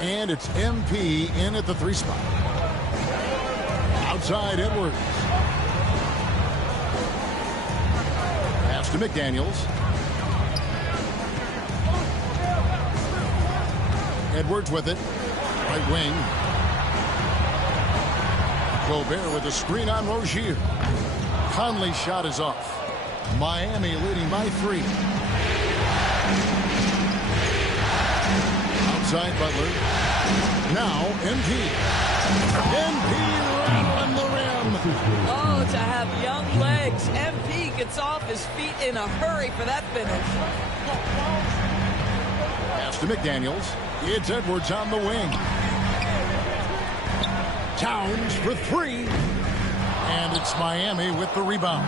And it's MP in at the 3 spot. Outside Edwards. Pass to McDaniels. Edwards with it. Right wing. Gobert with a screen on Rozier. Conley's shot is off. Miami leading by 3. Outside Butler. Now MP. MP rattling the rim. Oh, to have young legs. MP gets off his feet in a hurry for that finish. Pass to McDaniels. It's Edwards on the wing. Towns for 3. And it's Miami with the rebound.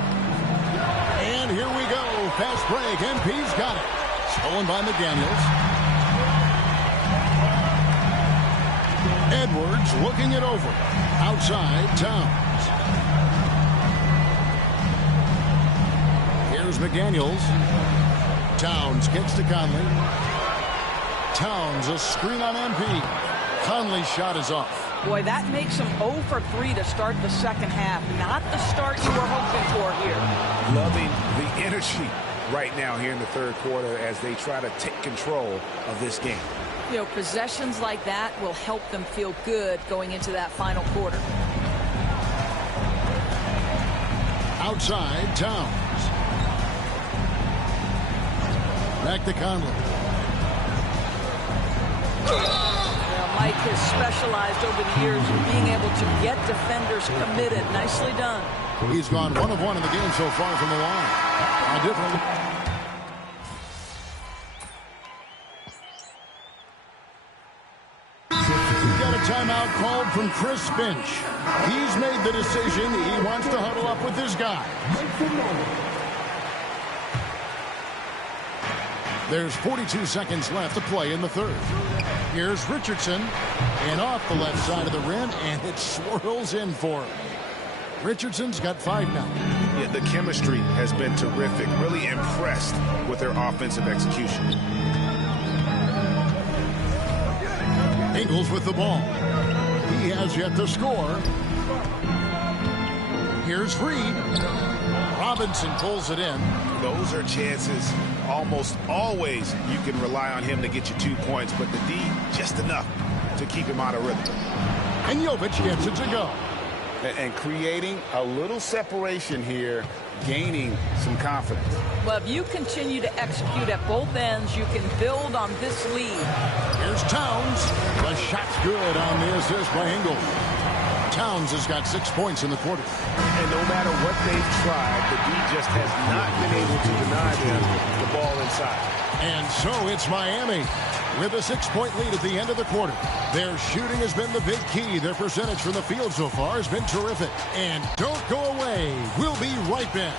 And here we go. Fast break. MP's got it. Stolen by McDaniels. Edwards looking it over. Outside Towns. Here's McDaniels. Towns gets to Conley. Towns a screen on MP. Conley's shot is off. Boy, that makes him 0 for 3 to start the second half. Not the start you were hoping for here. Loving the energy right now here in the third quarter as they try to take control of this game. You know, possessions like that will help them feel good going into that final quarter. Outside Towns. Back to Conley. Mike has specialized over the years in being able to get defenders committed. Nicely done. He's gone 1 of 1 in the game so far from the line. We got a timeout called from Chris Finch. He's made the decision. He wants to huddle up with his guy. There's 42 seconds left to play in the third. Here's Richardson, and off the left side of the rim, and it swirls in for him. Richardson's got 5 now. Yeah, the chemistry has been terrific. Really impressed with their offensive execution. Ingles with the ball. He has yet to score. Here's Reed. Robinson pulls it in. Those are chances. Almost always you can rely on him to get you 2 points, but the D just enough to keep him out of rhythm. And Jovic gets it to go. And creating a little separation here, gaining some confidence. Well, if you continue to execute at both ends, you can build on this lead. Here's Towns. The shot's good on the assist by Ingles. Towns has got 6 points in the quarter. And no matter what they've tried, the D just has not been able to deny them the ball inside. And so it's Miami with a 6-point lead at the end of the quarter. Their shooting has been the big key. Their percentage from the field so far has been terrific. And don't go away. We'll be right back.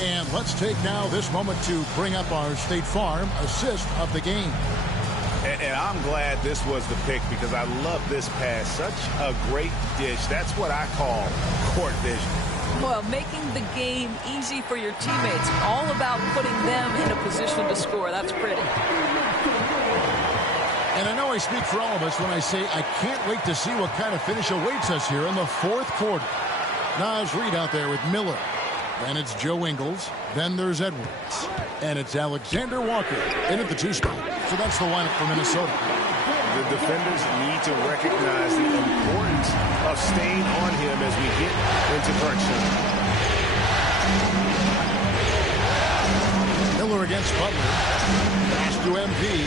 And let's take now this moment to bring up our State Farm assist of the game. And I'm glad this was the pick because I love this pass. Such a great dish. That's what I call court vision. Well, making the game easy for your teammates. All about putting them in a position to score. That's pretty. And I know I speak for all of us when I say I can't wait to see what kind of finish awaits us here in the fourth quarter. Naz Reid out there with Miller. Then it's Joe Ingles. Then there's Edwards. And it's Alexander Walker in at the 2 spot. So that's the lineup for Minnesota. The defenders need to recognize the importance of staying on him as we get into crunch time. Miller against Butler. Pass to MP.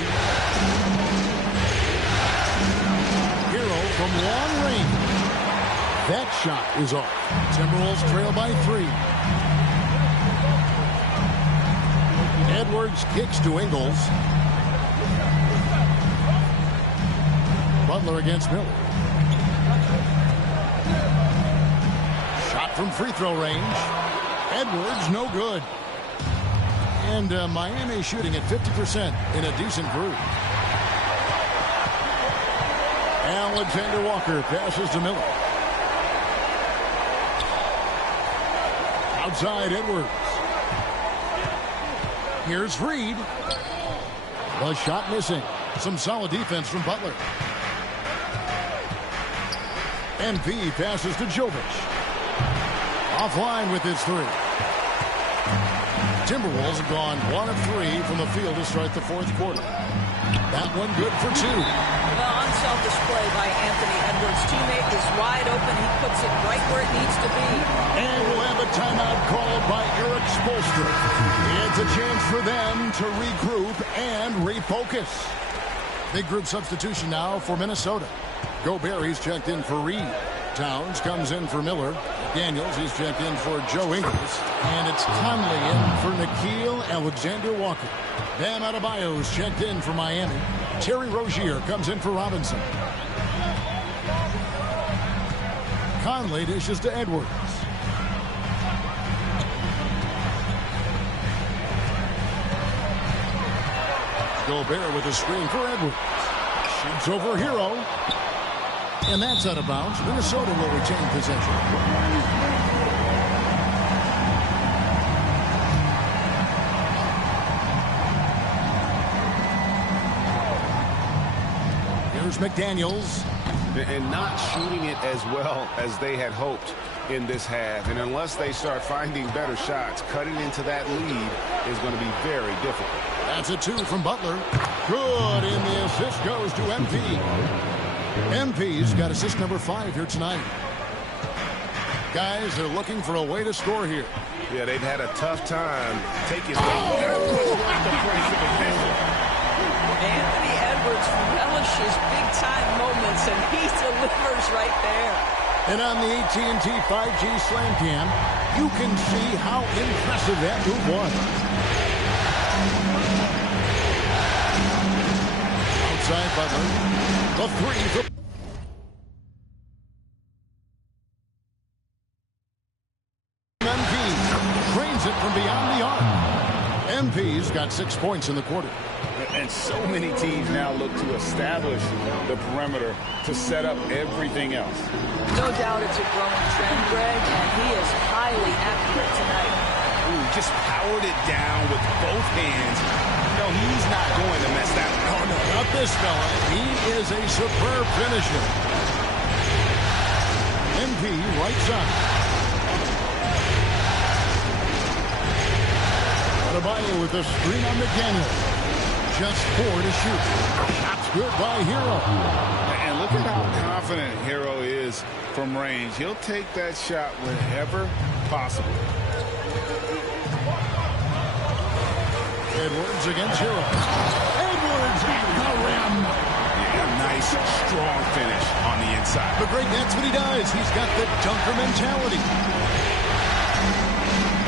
Hero from long range. That shot is off. Timberwolves trail by 3. Edwards kicks to Ingles. Butler against Miller. Shot from free throw range. Edwards no good. And Miami shooting at 50% in a decent group. Alexander Walker passes to Miller. Outside Edwards. Here's Reed. The shot missing. Some solid defense from Butler. MP passes to Jovic. Offline with his three. Timberwolves have gone 1 of 3 from the field to start the fourth quarter. That one good for 2. Well, on self-display by Anthony Edwards. Teammate is wide open. He puts it right where it needs to be. And we'll have a timeout called by Eric Spoelstra. It's a chance for them to regroup and refocus. Big group substitution now for Minnesota. Gobert, he's checked in for Reed. Towns comes in for Miller. Daniels, he's checked in for Joe Ingles. And it's Conley in for Nickeil Alexander-Walker. Bam Adebayo's checked in for Miami. Terry Rozier comes in for Robinson. Conley dishes to Edwards. Gobert with a screen for Edwards. Shoots over Hero. And that's out of bounds. Minnesota will retain possession. Here's McDaniels. And not shooting it as well as they had hoped in this half. And unless they start finding better shots, cutting into that lead is going to be very difficult. That's a 2 from Butler. Good, and the assist goes to MP. MP's got assist number 5 here tonight. Guys are looking for a way to score here. Yeah, they've had a tough time taking Anthony Edwards relishes big-time moments, and he delivers right there. And on the AT&T 5G Slam Cam, you can see how impressive that move was. Outside Butler. The 3 for MP. Drains it from beyond the arc. MP's got 6 points in the quarter. And so many teams now look to establish the perimeter to set up everything else. No doubt it's a growing trend, Greg, and he is highly accurate tonight. Ooh, just powered it down with both hands. No, he's not going to mess that one. Oh, no, not this fella. He is a superb finisher. MP right side. Adebayo with a screen on McDaniel. Just 4 to shoot. Shots good by Hero. And look at how confident Hero is from range. He'll take that shot whenever possible. Edwards against Hero. Edwards at the rim. Yeah, nice, strong finish on the inside. But Greg, that's what he does. He's got the dunker mentality.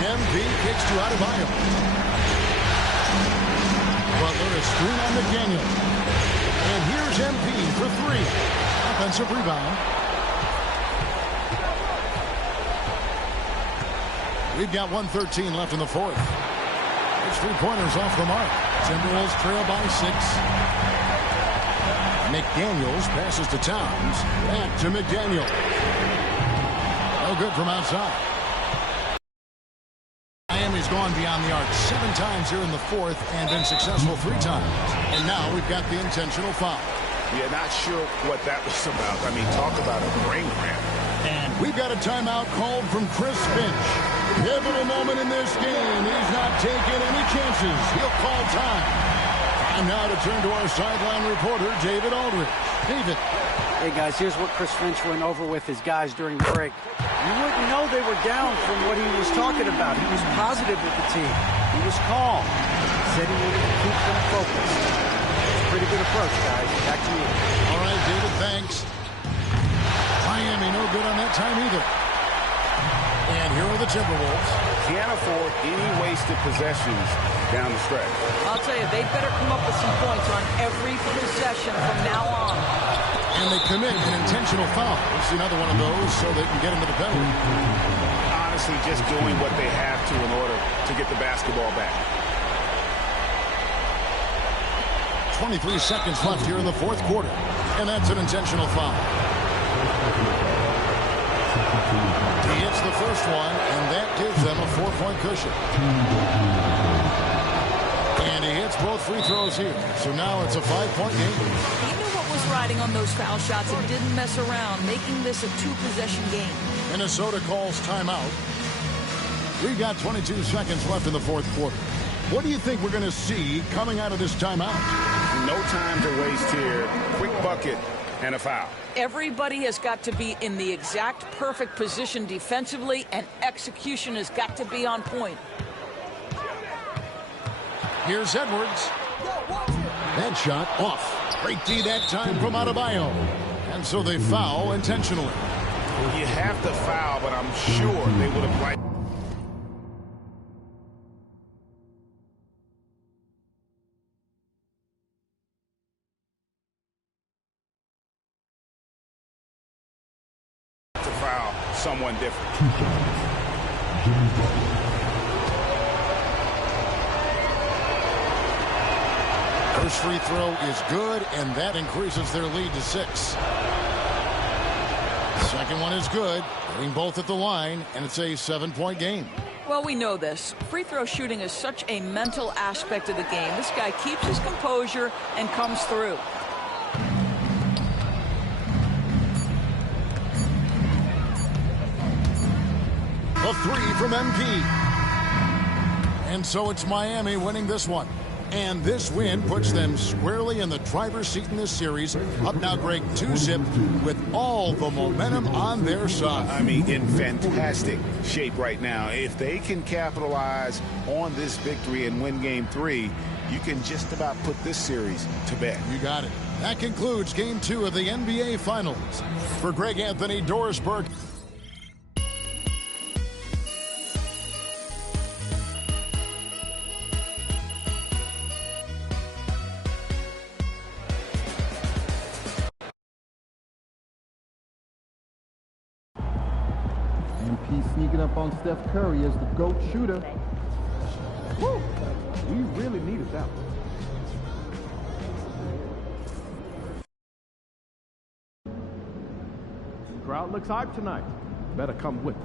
MP kicks to Adebayo. Butler, a screen on McDaniel. And here's MP for 3. Offensive rebound. We've got 1:13 left in the fourth. It's 3-pointers off the mark. Timberwolves trail by 6. McDaniels passes to Towns. Back to McDaniel. No good from outside. Miami's gone beyond the arc 7 times here in the fourth and been successful 3 times. And now we've got the intentional foul. Yeah, not sure what that was about. I mean, talk about a brain cramp. And we've got a timeout called from Chris Finch. Pivotal moment in this game. He's not taking any chances. He'll call time. Time now to turn to our sideline reporter, David Aldridge. David. Hey, guys, here's what Chris Finch went over with his guys during the break. You wouldn't know they were down from what he was talking about. He was positive with the team. He was calm. He said he wanted to keep them focused. It's a pretty good approach, guys. Back to you. All right, David, thanks. Miami no good on that time either. And here are the Timberwolves. Can't afford any wasted possessions down the stretch. I'll tell you, they better come up with some points on every possession from now on. And they commit an intentional foul. It's another one of those so they can get into the penalty. Honestly, just doing what they have to in order to get the basketball back. 23 seconds left here in the fourth quarter. And that's an intentional foul. He hits the first one, and that gives them a 4-point cushion. And he hits both free throws here. So now it's a 5-point game. He knew what was riding on those foul shots and didn't mess around, making this a 2-possession game. Minnesota calls timeout. We've got 22 seconds left in the fourth quarter. What do you think we're going to see coming out of this timeout? No time to waste here. Quick bucket and a foul. Everybody has got to be in the exact perfect position defensively, and execution has got to be on point. Here's Edwards. That shot off. Great D that time from Adebayo. And so they foul intentionally. You have to foul, but I'm sure they would have liked to foul someone different. First free throw is good, and that increases their lead to 6. Second one is good, hitting both at the line, and it's a 7-point game. Well, we know this. Free throw shooting is such a mental aspect of the game. This guy keeps his composure and comes through. A 3 from MP. And so it's Miami winning this one. And this win puts them squarely in the driver's seat in this series. Up now, Greg, 2-zip with all the momentum on their side. I mean, in fantastic shape right now. If they can capitalize on this victory and win game 3, you can just about put this series to bed. You got it. That concludes game 2 of the NBA Finals. For Greg Anthony, Doris Burke. MP sneaking up on Steph Curry as the GOAT shooter. Woo! We really needed that one. Crowd looks hyped tonight. Better come with it.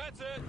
That's it.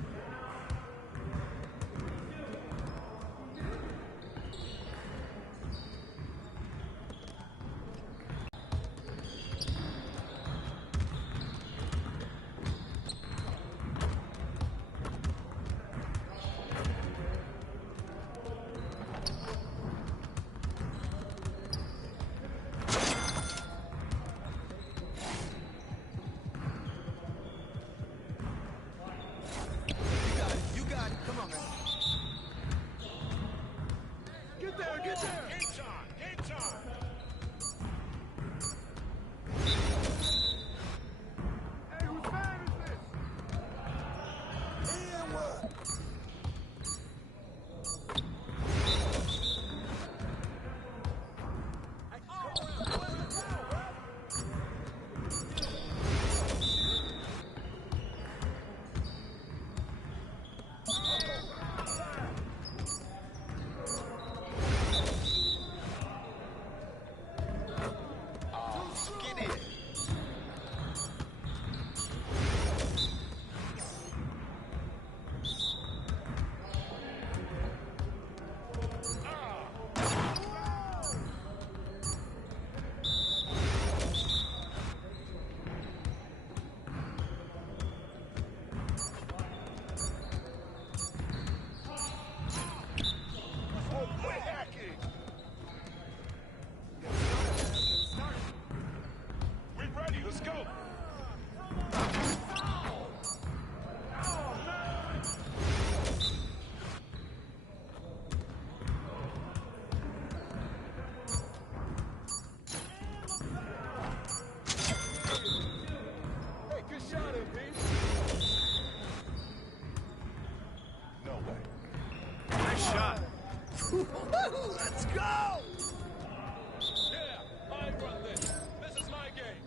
Let's go! Yeah, I run this. This is my game.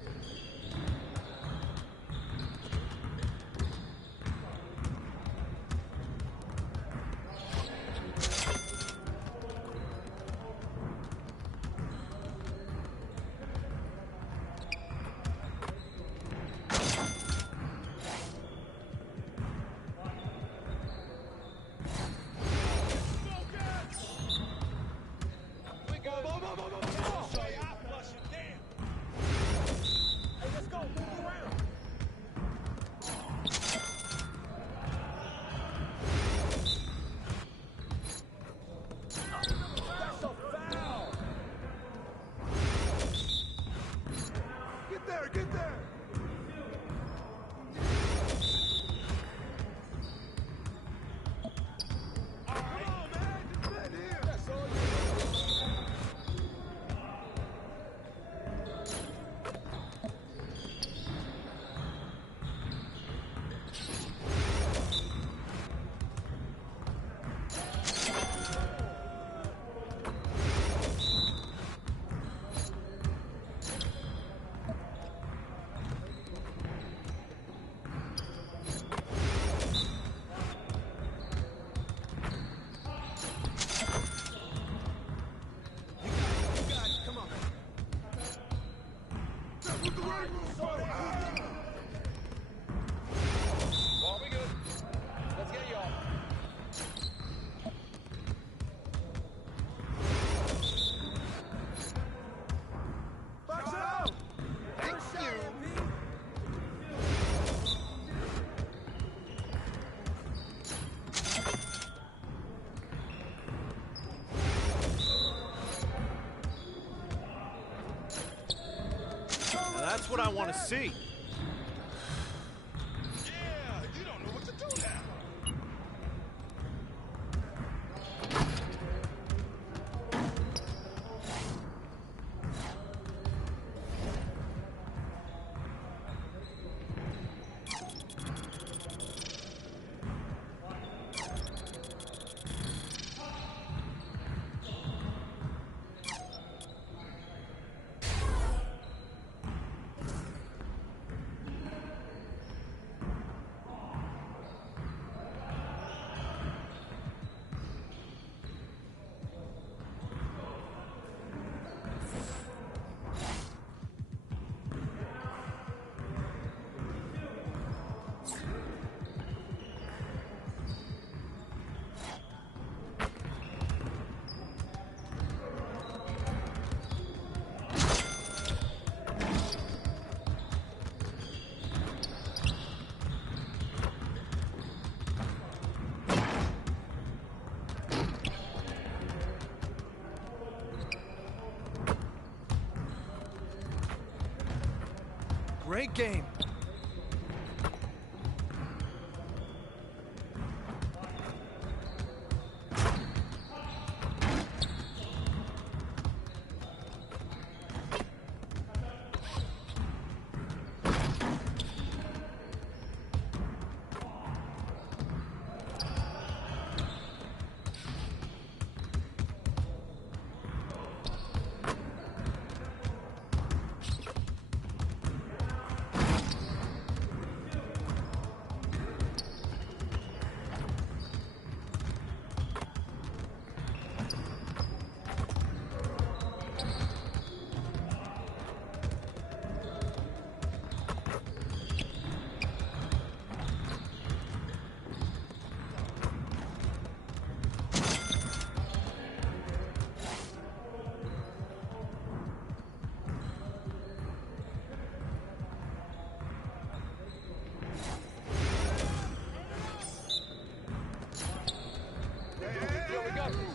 That's what I want to see. Yeah, you don't know what to do now. Great game.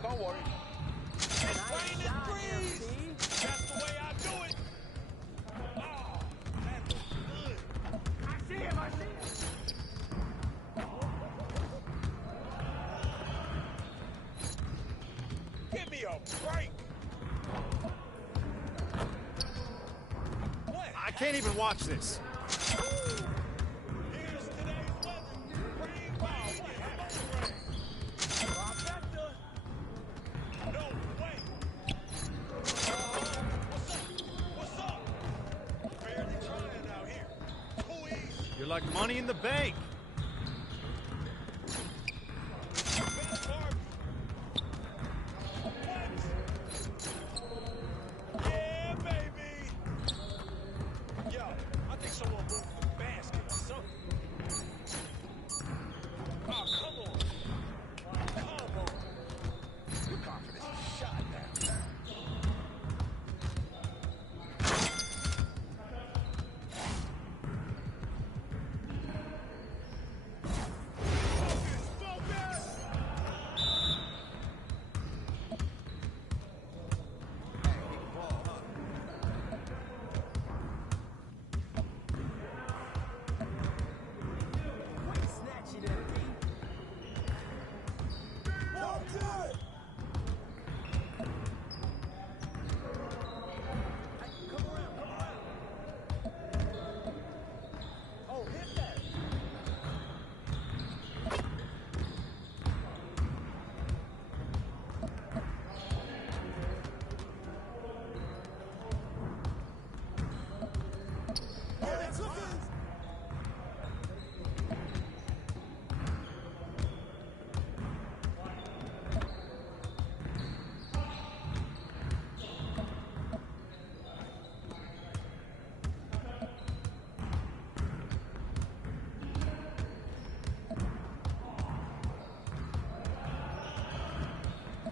Don't worry. Rain and freeze! That's the way I do it! Oh, that looks good. I see him, I see him! Give me a break! What? I can't even watch this. Here's today's weather. Rain, wow, what happened to rain? No way! What's up? Barely trying out here. Too easy. You're like money in the bank. Best Barbie. What? Yeah, baby. Yo, I think someone moved the basket or something. Oh, come on. Come on. Your confidence is shot now.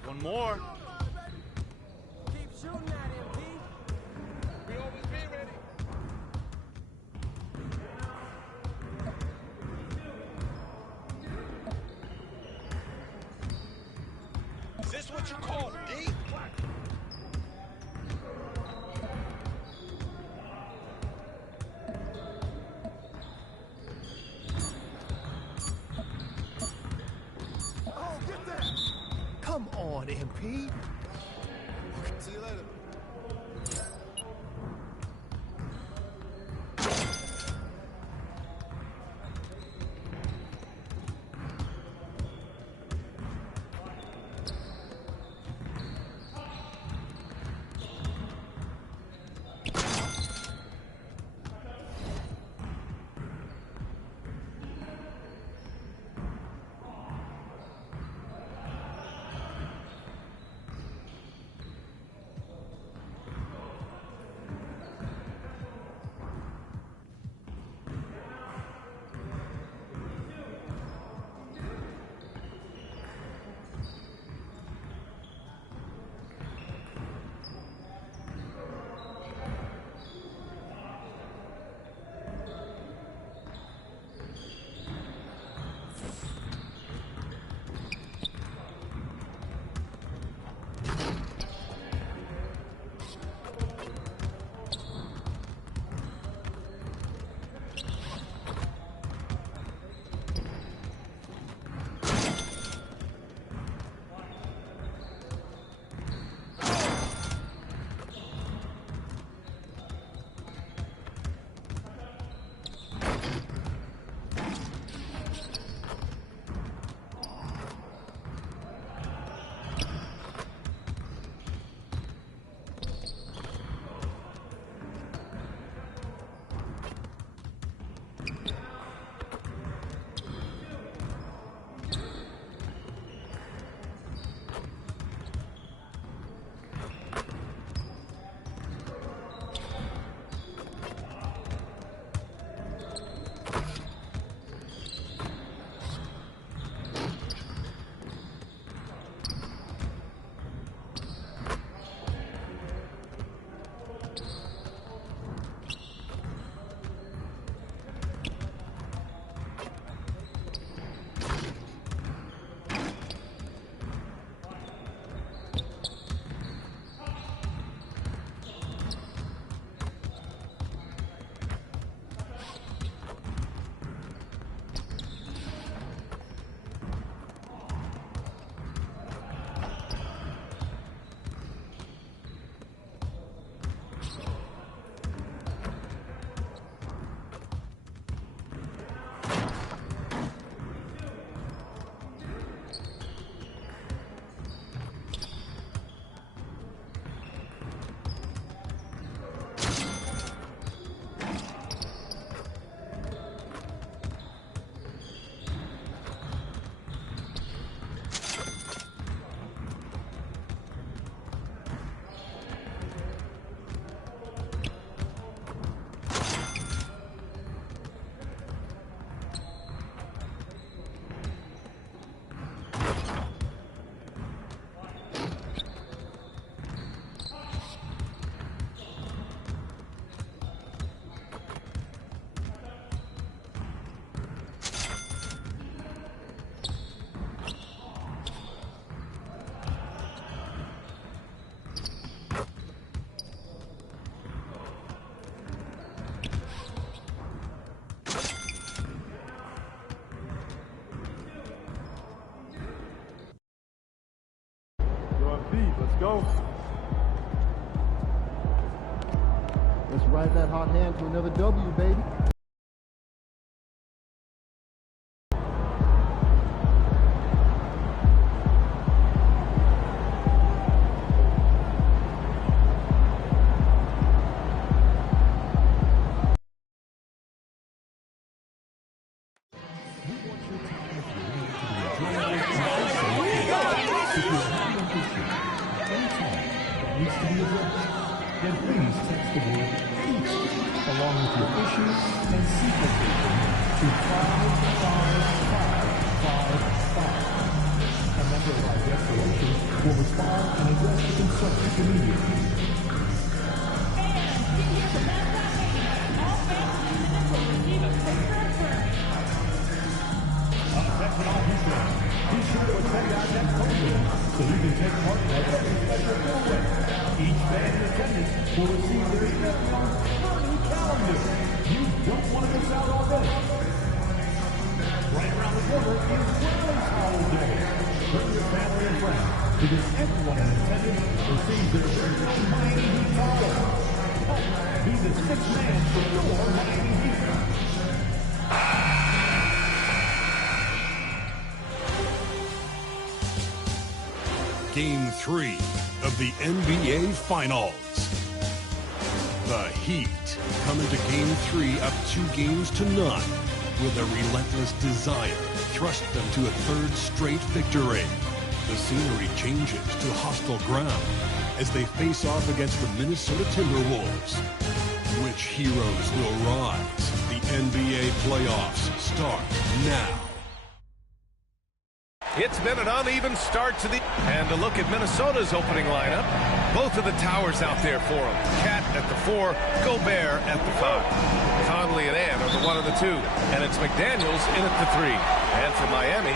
One more. Keep shooting at him, P. We always be ready. Is this what you call D? Oh, get that! Come on, MP. See you later. Let's go. Let's ride that hot hand to another W, baby. Needs to be addressed, then please text the word HEAT along with your issues and sequencing to 55555. A member of our guest relations will respond and address the concern immediately. Attention all patrons. Be sure to attend our next program so you can take part in our very special giveaway. Each fan in attendance will receive their Stefan Curry calendar. You don't want to miss out on this. Right around the corner is Wembley Towel Day. Bring your family and friends because everyone in attendance receives their very own Miami Heat towel. Be the sixth man for your Miami Heat. Game 3 of the NBA Finals. The Heat come into Game 3 up 2-0 with a relentless desire thrust them to a third straight victory. The scenery changes to hostile ground as they face off against the Minnesota Timberwolves. Which heroes will rise? The NBA playoffs start now. It's been an uneven start to the... And a look at Minnesota's opening lineup. Both of the towers out there for them. Cat at the 4, Gobert at the 5. Conley and Ann are the 1 and the 2. And it's McDaniels in at the 3. And for Miami,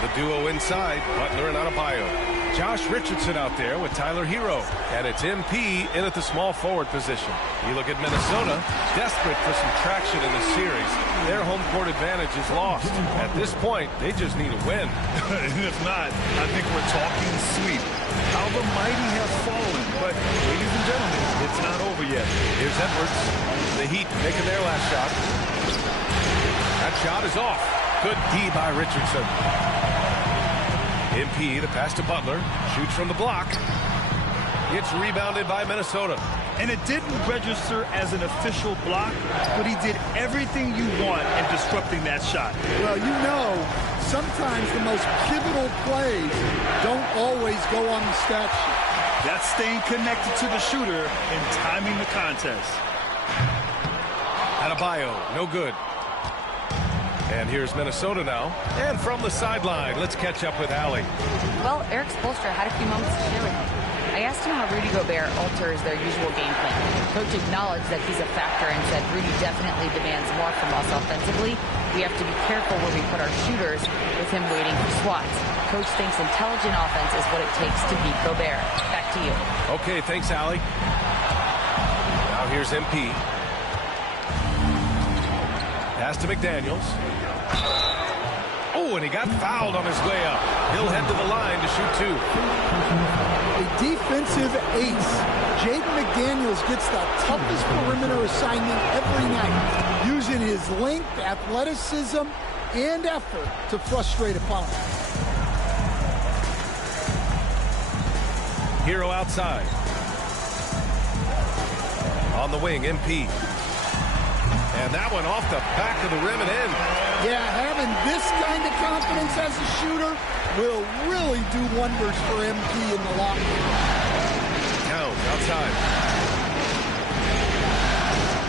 the duo inside, Butler and Adebayo. Josh Richardson out there with Tyler Hero. And it's MP in at the small forward position. You look at Minnesota, desperate for some traction in the series. Their home court advantage is lost. At this point, they just need a win. And if not, I think we're talking sweep. How the mighty have fallen. But, ladies and gentlemen, it's not over yet. Here's Edwards. The Heat making their last shot. That shot is off. Good D by Richardson. MP, the pass to Butler. Shoots from the block. It's rebounded by Minnesota. And it didn't register as an official block, but he did everything you want in disrupting that shot. Well, you know, sometimes the most pivotal plays don't always go on the stat sheet. That's staying connected to the shooter and timing the contest. Adebayo, no good. And here's Minnesota now. And from the sideline, let's catch up with Allie. Well, Eric Spoelstra had a few moments to share with me. I asked him how Rudy Gobert alters their usual game plan. Coach acknowledged that he's a factor and said Rudy definitely demands more from us offensively. We have to be careful where we put our shooters with him waiting for swats. Coach thinks intelligent offense is what it takes to beat Gobert. Back to you. Okay, thanks, Allie. Now here's MP. Pass to McDaniels. Oh, and he got fouled on his way up. He'll head to the line to shoot 2. A defensive ace. Jaden McDaniels gets the toughest perimeter assignment every night, using his length, athleticism, and effort to frustrate opponents. Hero outside. On the wing, MP. And that one off the back of the rim and in. Yeah, having this kind of confidence as a shooter will really do wonders for MP in the locker room. Towns outside.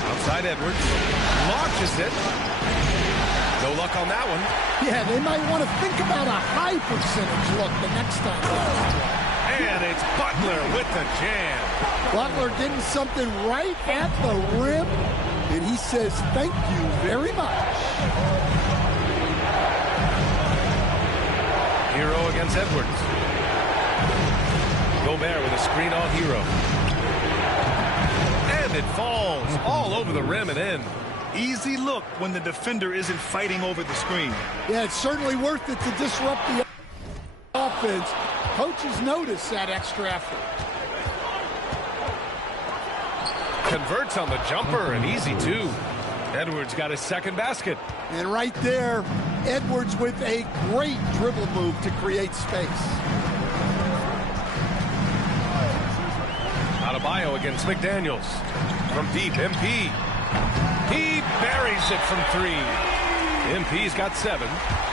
Outside Edwards. Launches it. No luck on that one. Yeah, they might want to think about a high percentage look the next time. And it's Butler with the jam. Butler getting something right at the rim. And he says, thank you very much. Hero against Edwards. Gobert with a screen on Hero. And it falls all over the rim and in. Easy look when the defender isn't fighting over the screen. Yeah, it's certainly worth it to disrupt the offense. Coaches notice that extra effort. Converts on the jumper, and easy too. Edwards got his second basket. And right there, Edwards with a great dribble move to create space. Adebayo against McDaniels. From deep, MP. He buries it from 3. MP's got 7.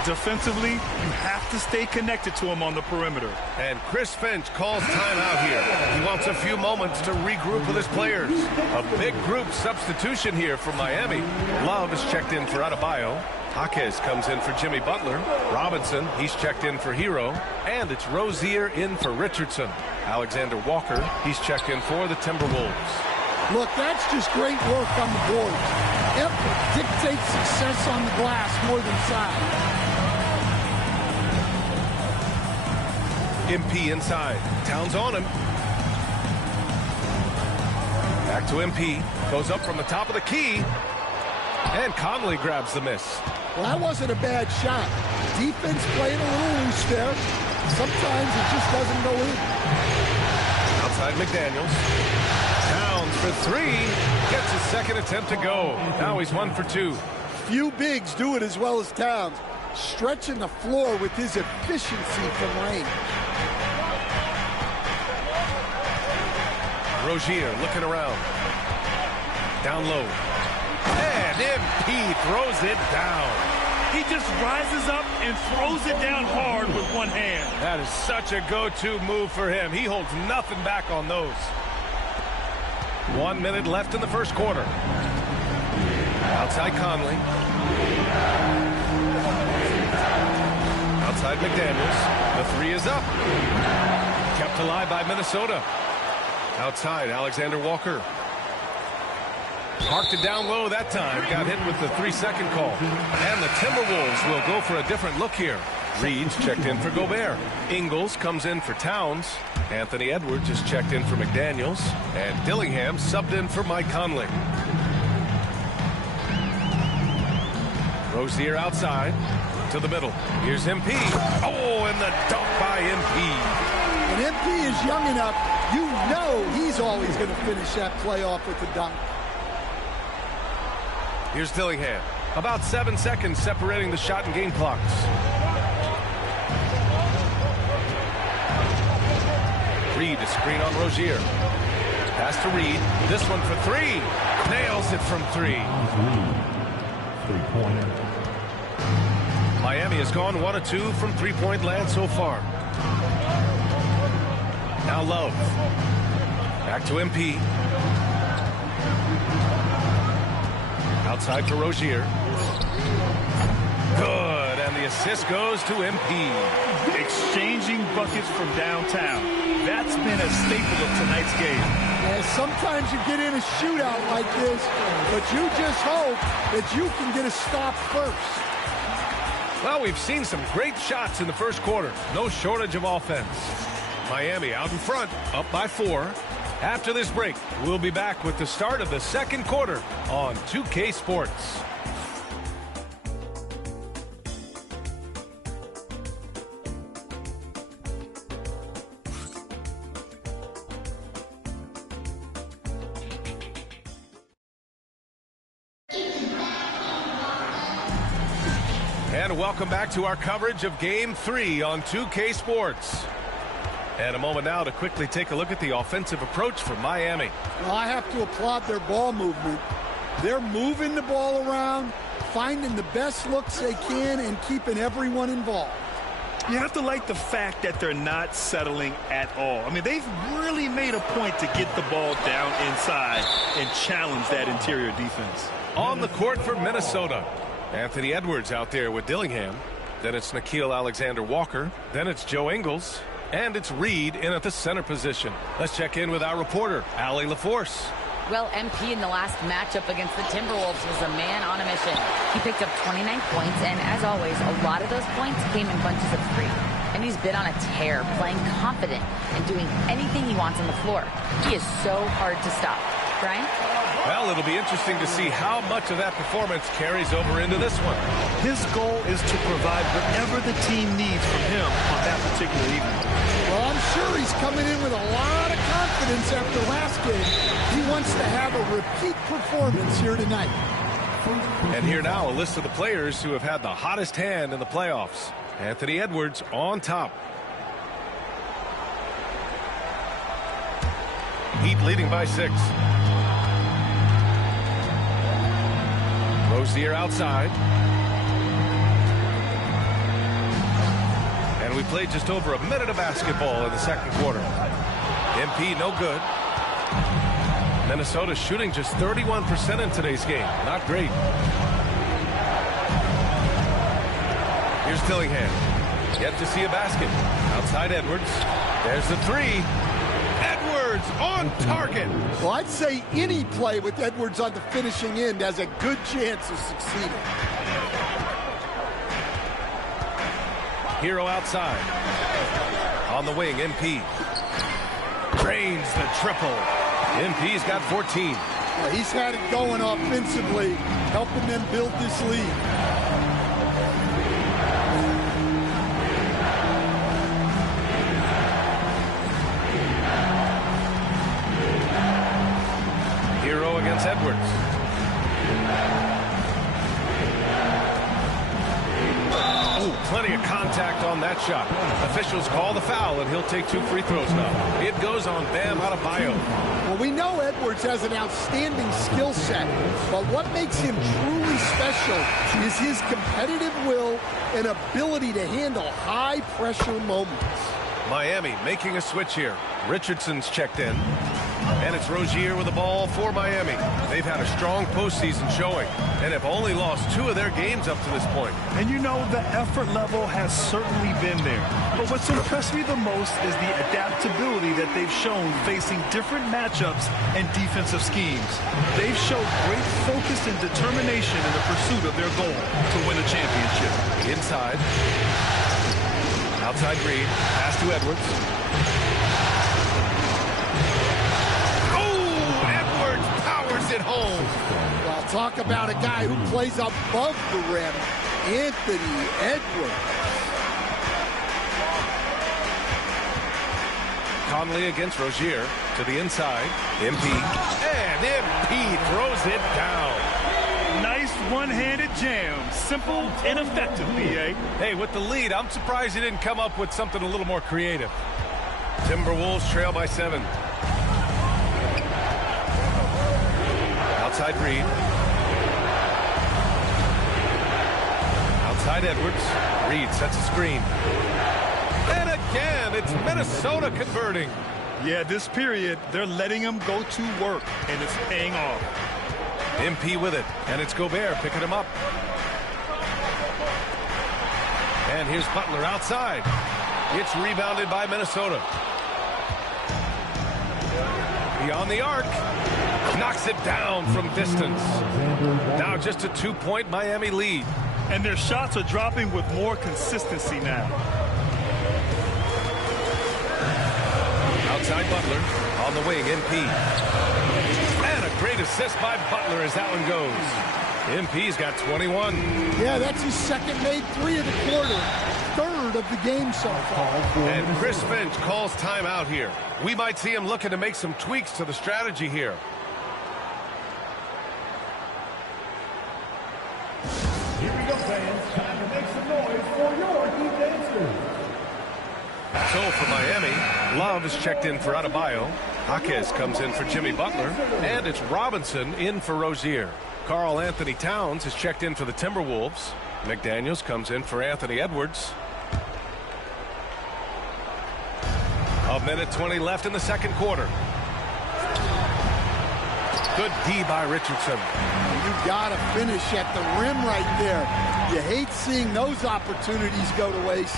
Defensively, you have to stay connected to him on the perimeter. And Chris Finch calls timeout here. He wants a few moments to regroup with his players. A big group substitution here for Miami. Love is checked in for Adebayo. Jaquez comes in for Jimmy Butler. Robinson, he's checked in for Hero. And it's Rozier in for Richardson. Alexander Walker, he's checked in for the Timberwolves. Look, that's just great work on the boards. Effort dictates success on the glass more than size. MP inside. Towns on him. Back to MP. Goes up from the top of the key. And Conley grabs the miss. Well, that wasn't a bad shot. Defense played a little loose there. Sometimes it just doesn't go in. Outside McDaniels. Towns for 3. Gets his second attempt to go. Now he's 1 for 2. Few bigs do it as well as Towns. Stretching the floor with his efficiency from range. Rozier looking around. Down low. And MP throws it down. He just rises up and throws it down hard with one hand. That is such a go-to move for him. He holds nothing back on those. 1 minute left in the first quarter. Outside Conley. Outside McDaniels. The 3 is up. Kept alive by Minnesota. Outside Alexander Walker. Parked it down low that time. Got hit with the 3-second call. And the Timberwolves will go for a different look here. Reed's checked in for Gobert. Ingles comes in for Towns. Anthony Edwards is checked in for McDaniels. And Dillingham subbed in for Mike Conley. Rozier outside to the middle. Here's MP. Oh, and the dunk by MP. When MP is young enough, you know he's always going to finish that play off with the dunk. Here's Dillingham. About 7 seconds separating the shot and game clocks. Reed to screen on Rozier. Pass to Reed. This one for 3. Nails it from 3. Three-pointer. Miami has gone 1 of 2 from three-point land so far. Now Love. Back to MP. Outside for Rozier. Good, and the assist goes to MP. Exchanging buckets from downtown. That's been a staple of tonight's game. Yeah, sometimes you get in a shootout like this, but you just hope that you can get a stop first. Well, we've seen some great shots in the first quarter. No shortage of offense. Miami out in front, up by 4. After this break, we'll be back with the start of the second quarter on 2K Sports. And welcome back to our coverage of Game 3 on 2K Sports. And a moment now to quickly take a look at the offensive approach for Miami. Well, I have to applaud their ball movement. They're moving the ball around, finding the best looks they can, and keeping everyone involved. You have to like the fact that they're not settling at all. I mean, they've really made a point to get the ball down inside and challenge that interior defense. On the court for Minnesota, Anthony Edwards out there with Dillingham. Then it's Nickeil Alexander-Walker. Then it's Joe Ingles. And it's Reed in at the center position. Let's check in with our reporter, Allie LaForce. Well, MP in the last matchup against the Timberwolves was a man on a mission. He picked up 29 points, and as always, a lot of those points came in bunches of 3. And he's been on a tear, playing confident and doing anything he wants on the floor. He is so hard to stop. Brian? Well, it'll be interesting to see how much of that performance carries over into this one. His goal is to provide whatever the team needs from him on that particular evening. Well, I'm sure he's coming in with a lot of confidence after last game. He wants to have a repeat performance here tonight. And here now, a list of the players who have had the hottest hand in the playoffs. Anthony Edwards on top. Heat leading by 6. Rozier outside. And we played just over a minute of basketball in the second quarter. MP no good. Minnesota shooting just 31% in today's game. Not great. Here's Dillingham. Yet to see a basket. Outside Edwards. There's the 3. Edwards on target. Well, I'd say any play with Edwards on the finishing end has a good chance of succeeding. Hero outside. On the wing, MP. Drains the triple. MP's got 14. Well, he's had it going offensively, helping them build this lead. Hero against Edwards. Oh, plenty of contact on that shot. Officials call the foul, and he'll take 2 free throws now. It goes on Bam Adebayo. Well, we know Edwards has an outstanding skill set, but what makes him truly special is his competitive will and ability to handle high-pressure moments. Miami making a switch here. Richardson's checked in. And it's Rozier with the ball for Miami. They've had a strong postseason showing and have only lost 2 of their games up to this point. And you know, the effort level has certainly been there. But what's impressed me the most is the adaptability that they've shown facing different matchups and defensive schemes. They've showed great focus and determination in the pursuit of their goal to win a championship. Inside. Outside Reed. Pass to Edwards. It home. Well, talk about a guy who plays above the rim, Anthony Edwards. Conley against Rozier to the inside. MP. And MP throws it down. Nice one-handed jam. Simple and effective, B.A. Hey, with the lead, I'm surprised he didn't come up with something a little more creative. Timberwolves trail by 7. Outside Reed. Outside Edwards. Reed sets a screen. And again, it's Minnesota converting. Yeah, this period, they're letting him go to work, and it's paying off. MP with it, and it's Gobert picking him up. And here's Butler outside. It's rebounded by Minnesota. Beyond the arc. Knocks it down from distance. Now just a 2-point Miami lead. And their shots are dropping with more consistency now. Outside Butler. On the wing, MP. And a great assist by Butler as that one goes. MP's got 21. Yeah, that's his second made 3 of the quarter. Third of the game so far. And Chris Finch calls timeout here. We might see him looking to make some tweaks to the strategy here. Here we go, fans. Time to make some noise for your defense. So for Miami, Love is checked in for Adebayo. Jaquez comes in for Jimmy Butler. And it's Robinson in for Rozier. Karl Anthony Towns is checked in for the Timberwolves. McDaniels comes in for Anthony Edwards. A minute 20 left in the second quarter. Good D by Richardson. You got to finish at the rim right there. You hate seeing those opportunities go to waste.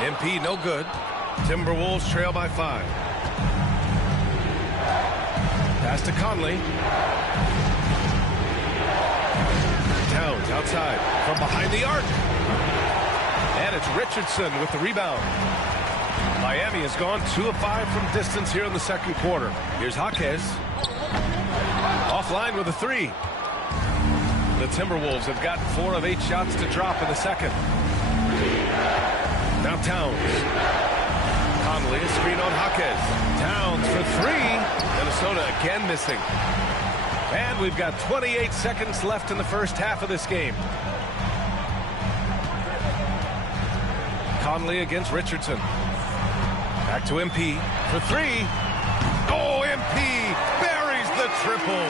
MP no good. Timberwolves trail by 5. Pass to Conley. Towns outside from behind the arc. And it's Richardson with the rebound. Miami has gone 2 of 5 from distance here in the second quarter. Here's Jaquez. Offline with a 3. The Timberwolves have gotten 4 of 8 shots to drop in the second. Now Towns. Conley, a screen on Jaquez. Towns for 3. Minnesota again missing. And we've got 28 seconds left in the first half of this game. Conley against Richardson. Back to MP for 3. Oh, MP buries the triple.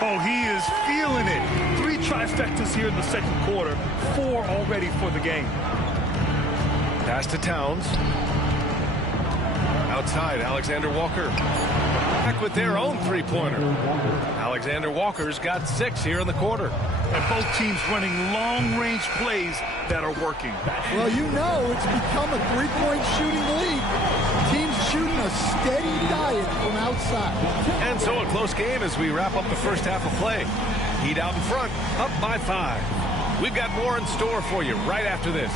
Oh, he is feeling it. 3 trifectas here in the second quarter. 4 already for the game. Pass to Towns. Outside, Alexander Walker. Back with their own 3-pointer. Alexander Walker's got 6 here in the quarter. And both teams running long-range plays that are working. Well, you know it's become a 3-point shooting league. Teams shooting a steady diet from outside. And so a close game as we wrap up the first half of play. Heat out in front, up by 5. We've got more in store for you right after this.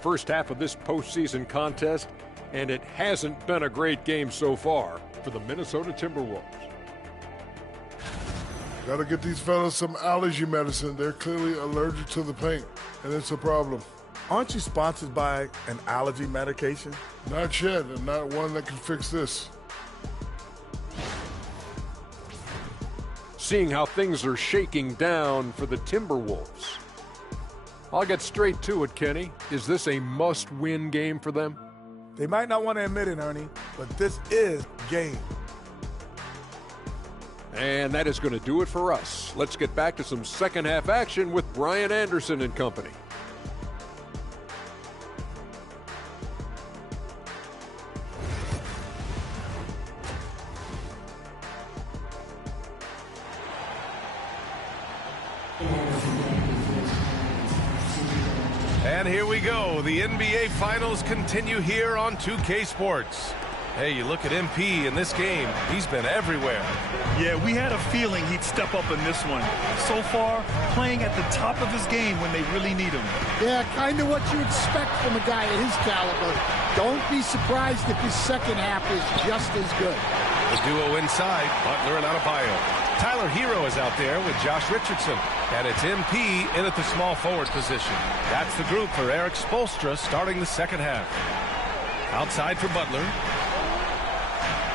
First half of this postseason contest, and it hasn't been a great game so far for the Minnesota Timberwolves. Got to get these fellas some allergy medicine. They're clearly allergic to the paint, and it's a problem. Aren't you sponsored by an allergy medication? Not yet, and not one that can fix this. Seeing how things are shaking down for the Timberwolves. I'll get straight to it, Kenny. Is this a must-win game for them? They might not want to admit it, Ernie, but this is game. And that is going to do it for us. Let's get back to some second-half action with Brian Anderson and company. And here we go. The NBA Finals continue here on 2K Sports. Hey, you look at MP in this game. He's been everywhere. Yeah, we had a feeling he'd step up in this one. So far, playing at the top of his game when they really need him. Yeah, kind of what you expect from a guy at his caliber. Don't be surprised if his second half is just as good. The duo inside, Butler and Adebayo. Tyler Hero is out there with Josh Richardson. And it's MP in at the small forward position. That's the group for Eric Spoelstra starting the second half. Outside for Butler.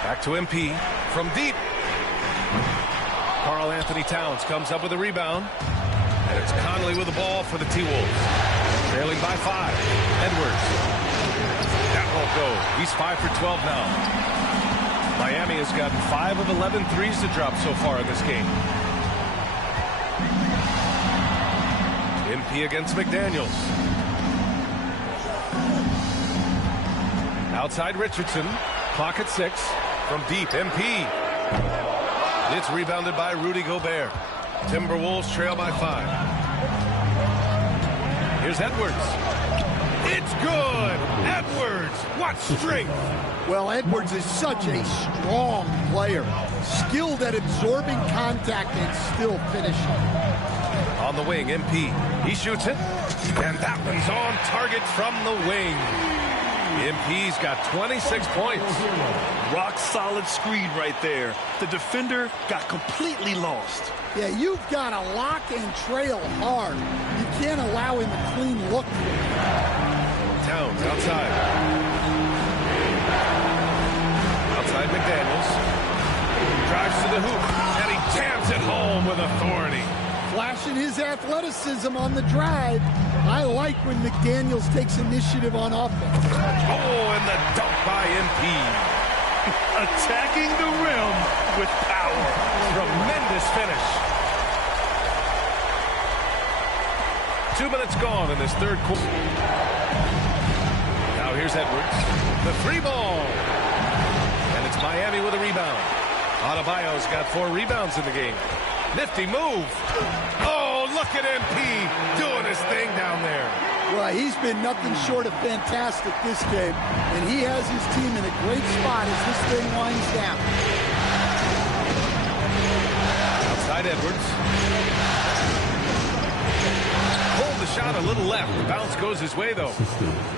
Back to MP from deep. Karl Anthony Towns comes up with a rebound. And it's Conley with the ball for the T-Wolves. Trailing by 5. Edwards. That won't go. He's 5 for 12 now. Miami has gotten 5 of 11 threes to drop so far in this game. MP against McDaniels. Outside Richardson. Clock at 6. From deep, MP. It's rebounded by Rudy Gobert. Timberwolves trail by 5. Here's Edwards. It's good! Edwards! What strength! Well, Edwards is such a strong player. Skilled at absorbing contact and still finishing. On the wing, MP. He shoots it. And that one's on target from the wing. MP's got 26 points. Rock solid screen right there. The defender got completely lost. Yeah, you've got to lock and trail hard. You can't allow him a clean look. Towns outside. Outside McDaniels. Drives to the hoop. And he jams it home with authority. Flashing his athleticism on the drive. I like when McDaniels takes initiative on offense. Oh, and the dunk by MP. Attacking the rim with power. Tremendous finish. 2 minutes gone in this third quarter. Now here's Edwards. The 3-ball. And it's Miami with a rebound. Adebayo's got 4 rebounds in the game. Nifty move. Oh, look at MP doing his thing down there. Well, he's been nothing short of fantastic this game, and he has his team in a great spot as this thing winds down. Outside Edwards. Pulled the shot a little left. The bounce goes his way, though.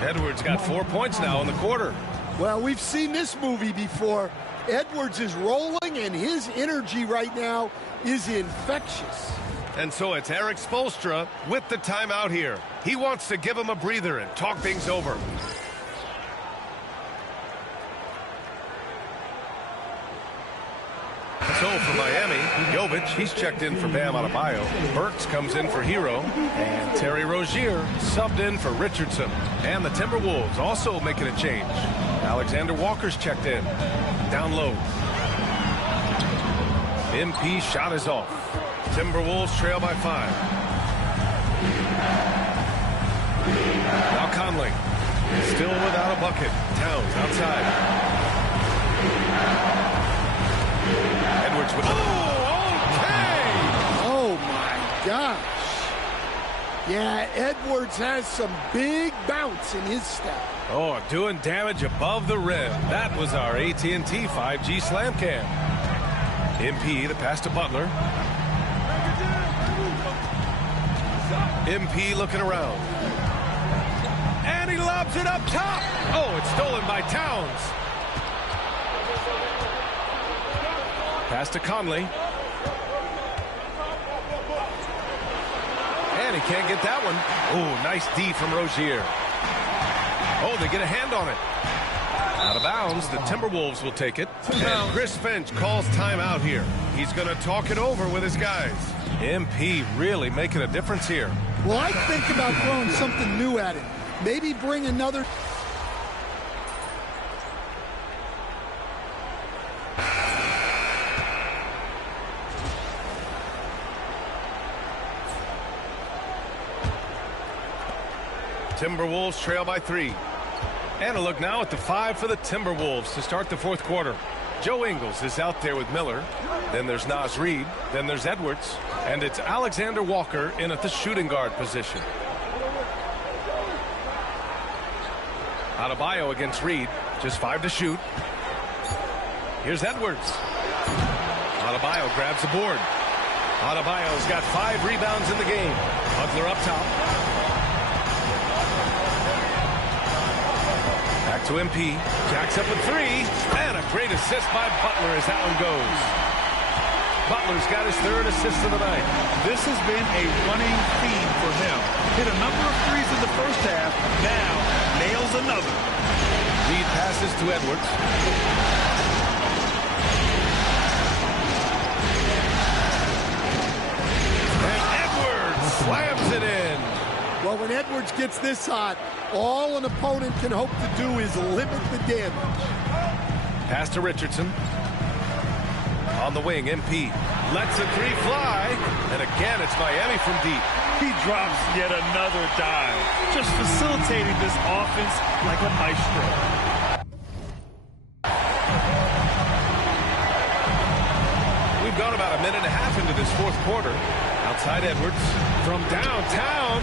Edwards got 4 points now in the quarter. Well, we've seen this movie before. Edwards is rolling, and his energy right now is infectious. And so it's Eric Spoelstra with the timeout here. He wants to give him a breather and talk things over. So for Miami, Jovic, he's checked in for Bam Adebayo. Burks comes in for Hero. And Terry Rozier subbed in for Richardson. And the Timberwolves also making a change. Alexander Walker's checked in. Down low. MP shot is off. Timberwolves trail by 5. Now Conley. Still without a bucket. Towns outside. Edwards with... Oh, okay! Oh, my gosh. Yeah, Edwards has some big bounce in his step. Oh, doing damage above the rim. That was our AT&T 5G slam cam. MP, the pass to Butler. MP looking around. And he lobs it up top. Oh, it's stolen by Towns. Pass to Conley. And he can't get that one. Oh, nice D from Rozier. Oh, they get a hand on it. Out of bounds, the Timberwolves will take it. And Chris Finch calls timeout here. He's going to talk it over with his guys. MP really making a difference here. Well, I think about throwing something new at him. Maybe bring another... Timberwolves trail by 3. And a look now at the 5 for the Timberwolves to start the fourth quarter. Joe Ingles is out there with Miller. Then there's Naz Reid. Then there's Edwards. And it's Alexander Walker in at the shooting guard position. Adebayo against Reid. Just 5 to shoot. Here's Edwards. Adebayo grabs the board. Adebayo's got 5 rebounds in the game. Butler up top. Back to MP. Jacks up with 3. And a great assist by Butler as that one goes. Butler's got his 3rd assist of the night. This has been a running theme for him. Hit a number of threes in the first half. Now nails another. Lead passes to Edwards. And Edwards slams it in. Well, when Edwards gets this hot, all an opponent can hope to do is limit the damage. Pass to Richardson. On the wing, MP lets a 3 fly. And again, it's Miami from deep. He drops yet another dive. Just facilitating this offense like a maestro. We've gone about a minute and a half into this fourth quarter. Outside Edwards from downtown.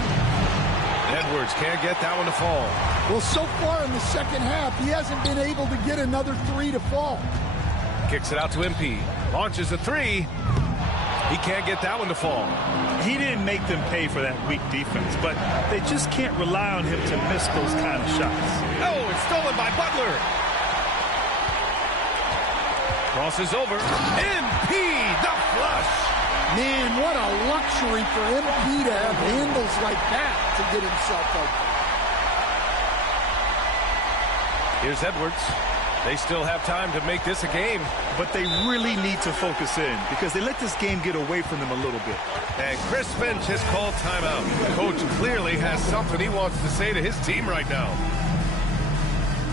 Edwards can't get that one to fall. Well, so far in the second half, he hasn't been able to get another 3 to fall. Kicks it out to MP. Launches a 3. He can't get that one to fall. He didn't make them pay for that weak defense, but they just can't rely on him to miss those kind of shots. Oh, it's stolen by Butler. Crosses over. MP, the flush. Man, what a luxury for MP to have handles like that to get himself open. Here's Edwards. They still have time to make this a game. But they really need to focus in because they let this game get away from them a little bit. And Chris Finch has called timeout. Coach clearly has something he wants to say to his team right now.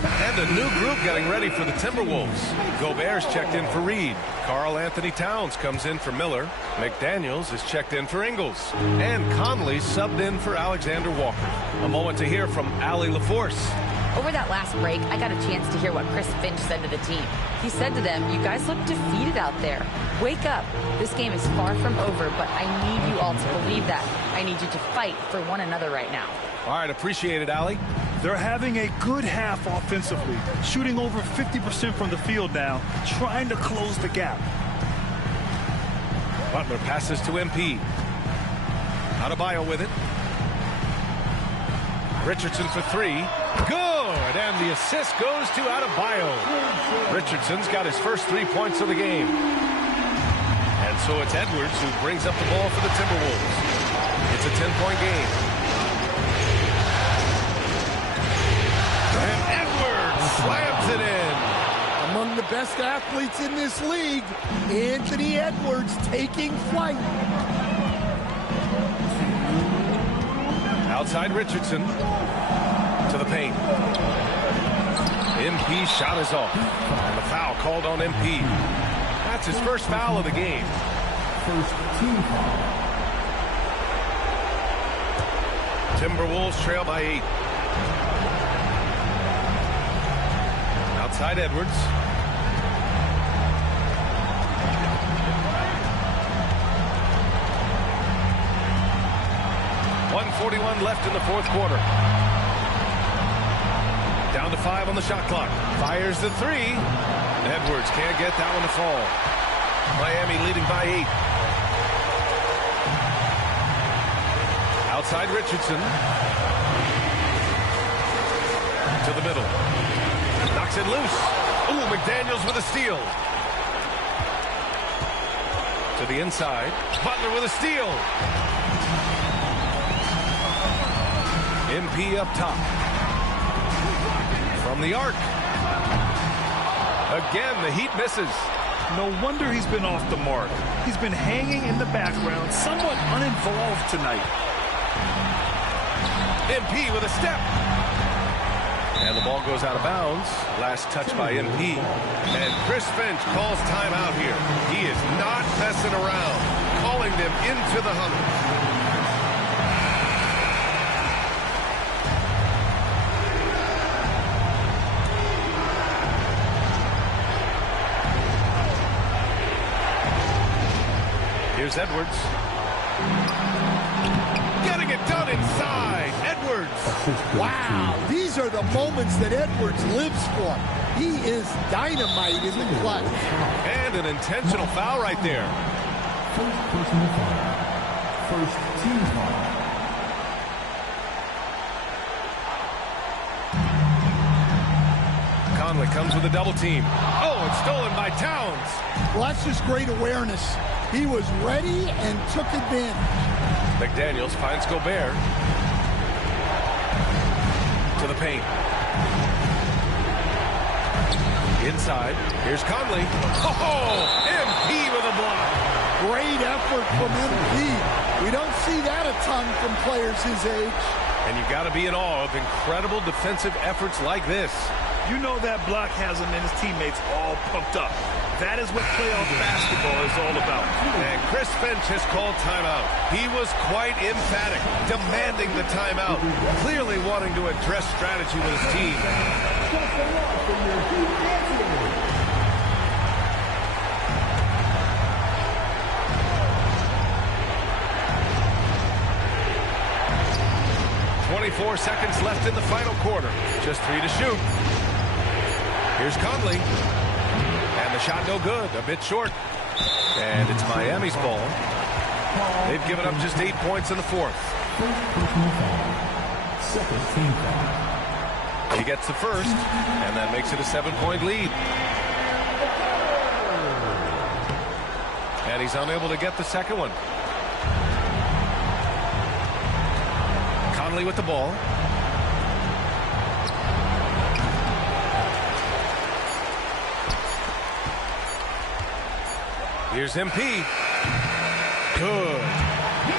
And a new group getting ready for the Timberwolves. Gobert's checked in for Reid. Karl Anthony Towns comes in for Miller. McDaniels is checked in for Ingles. And Conley subbed in for Alexander Walker. A moment to hear from Allie LaForce. Over that last break, I got a chance to hear what Chris Finch said to the team. He said to them, you guys look defeated out there. Wake up. This game is far from over, but I need you all to believe that. I need you to fight for one another right now. All right, appreciate it, Allie. They're having a good half offensively, shooting over 50% from the field now, trying to close the gap. Butler passes to MP. Adebayo with it. Richardson for three. Good, and the assist goes to Adebayo. Richardson's got his first 3 points of the game. And so it's Edwards who brings up the ball for the Timberwolves. It's a 10-point game. And Edwards slams it in. Among the best athletes in this league, Anthony Edwards taking flight. Outside Richardson to the paint. MP shot is off. And the foul called on MP. That's his first foul of the game. First team foul. Timberwolves trail by 8. Outside Edwards. .141 left in the fourth quarter. Down to 5 on the shot clock. Fires the three. Edwards can't get that one to fall. Miami leading by 8. Outside Richardson. To the middle. Knocks it loose. Ooh, McDaniels with a steal. To the inside. Butler with a steal. MP up top. From the arc. Again, the Heat misses. No wonder he's been off the mark. He's been hanging in the background, somewhat uninvolved tonight. MP with a step. And the ball goes out of bounds. Last touch by MP. And Chris Finch calls timeout here. He is not messing around. Calling them into the huddle. Here's Edwards. Getting it done inside. Edwards. Wow, these are the moments that Edwards lives for. He is dynamite in the clutch. And an intentional foul right there. First personal foul. First team foul. Conley comes with a double team. Oh, it's stolen by Towns. Well, that's just great awareness. He was ready and took advantage. McDaniels finds Gobert. To the paint. Inside. Here's Conley. Oh, MP with a block. Great effort from MP. We don't see that a ton from players his age. And you've got to be in awe of incredible defensive efforts like this. You know that block has him and his teammates all pumped up. That is what playoff basketball is all about. And Chris Finch has called timeout. He was quite emphatic, demanding the timeout, clearly wanting to address strategy with his team. .24 seconds left in the final quarter. Just 3 to shoot. Here's Conley. And the shot no good, a bit short. And it's Miami's ball. They've given up just 8 points in the fourth. First personal foul. Second team foul. He gets the first, and that makes it a 7-point lead. And he's unable to get the second one. Conley with the ball. Here's MP. Good.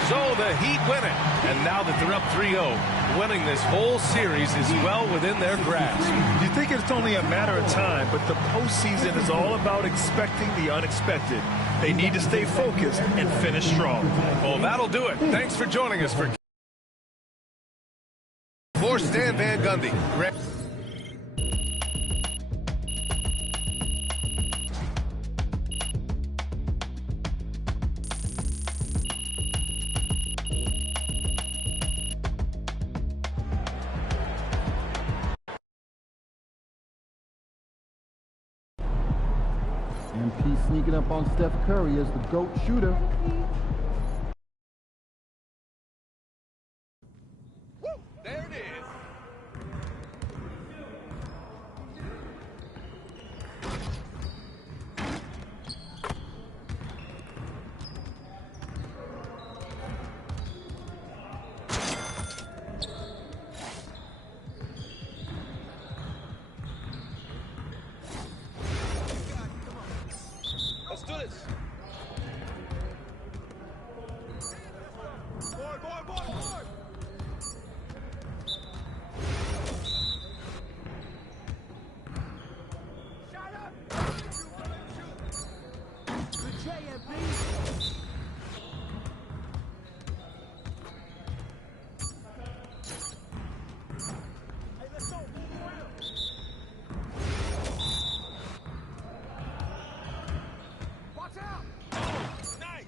So the Heat win it. And now that they're up 3-0, winning this whole series is well within their grasp. You think it's only a matter of time, but the postseason is all about expecting the unexpected. They need to stay focused and finish strong. Well, that'll do it. Thanks for joining us for Stan Van Gundy. MP sneaking up on Steph Curry as the GOAT shooter. There it is. Let's do this. Board. Shut up. Good JMP. Hey, let's go. Move around. Watch out. Nice.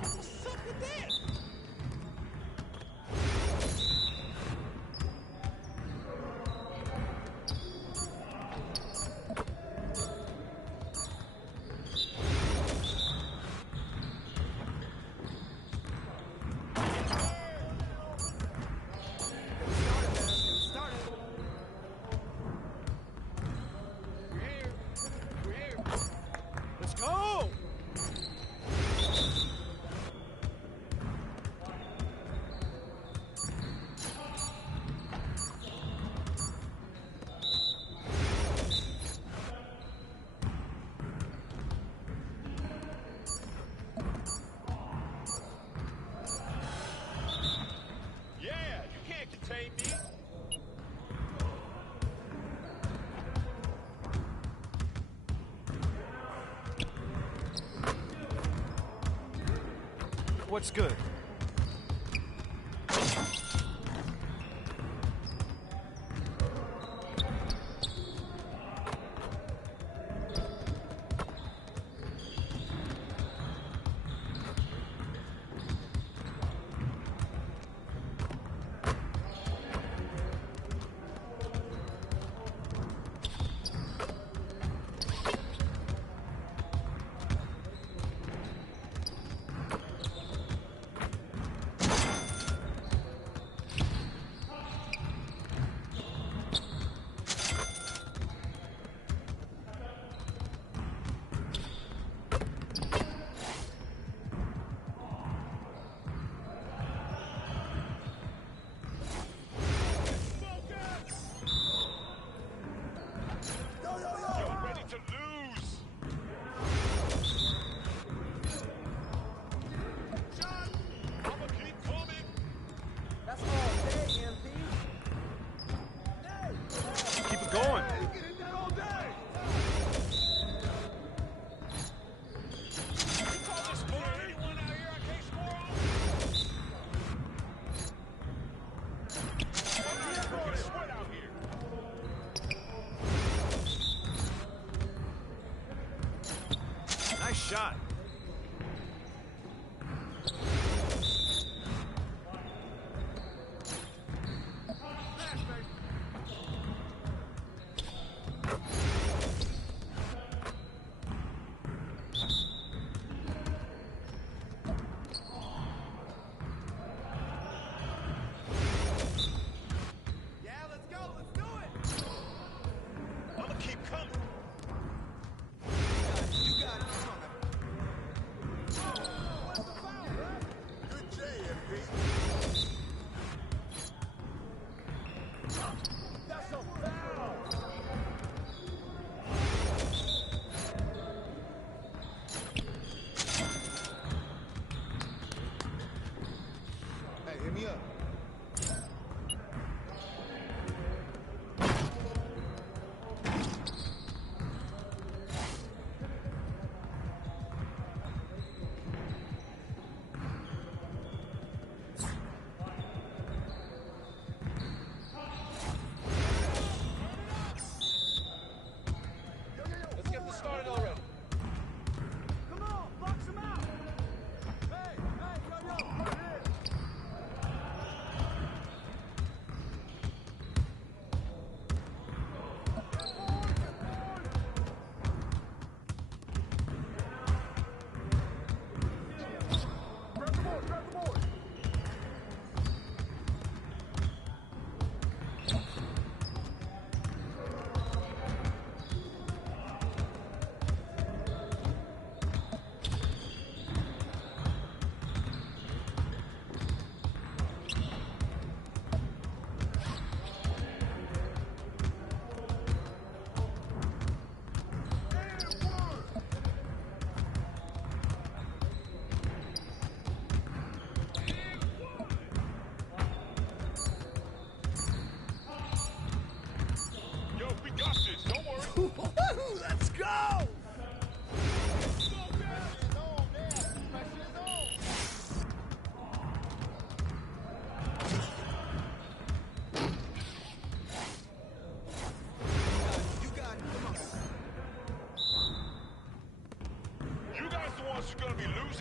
What's up with that? We're here. Let's go. Yeah, you can't contain me. What's good? You're ready to lose. Shot. I'ma keep coming. That's all day, MP. Keep it going. You can hit that all day. You call this score anyone out here I can't score on? I'm not sweat out here. Nice shot. Yeah, let's go. Let's do it. I'ma keep coming. You got it. What's the foul, bro?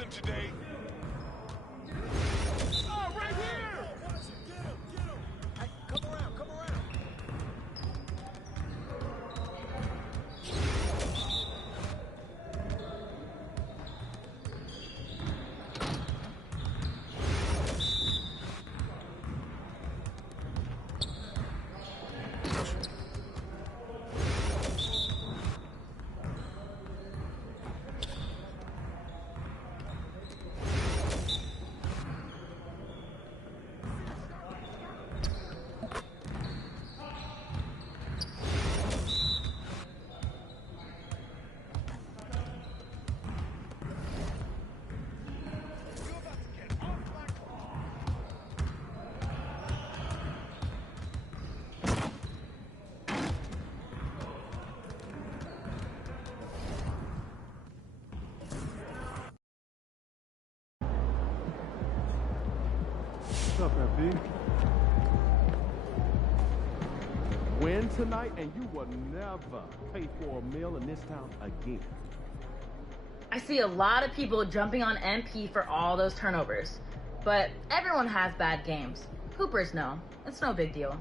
Today. Oh, right here! Hey, come around, come around. What's up, FB? Win tonight, and you will never pay for a meal in this town again. I see a lot of people jumping on MP for all those turnovers, but everyone has bad games. Hoopers know. It's no big deal.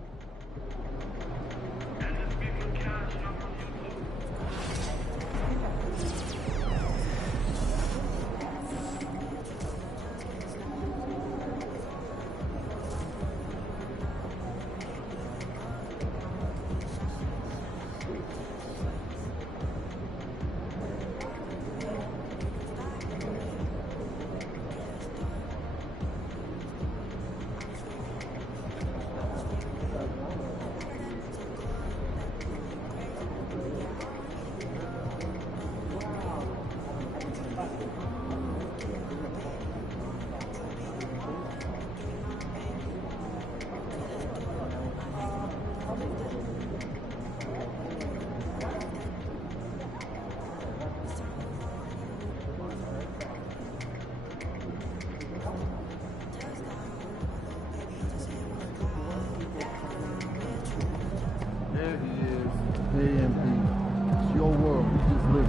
It's your world. We just live.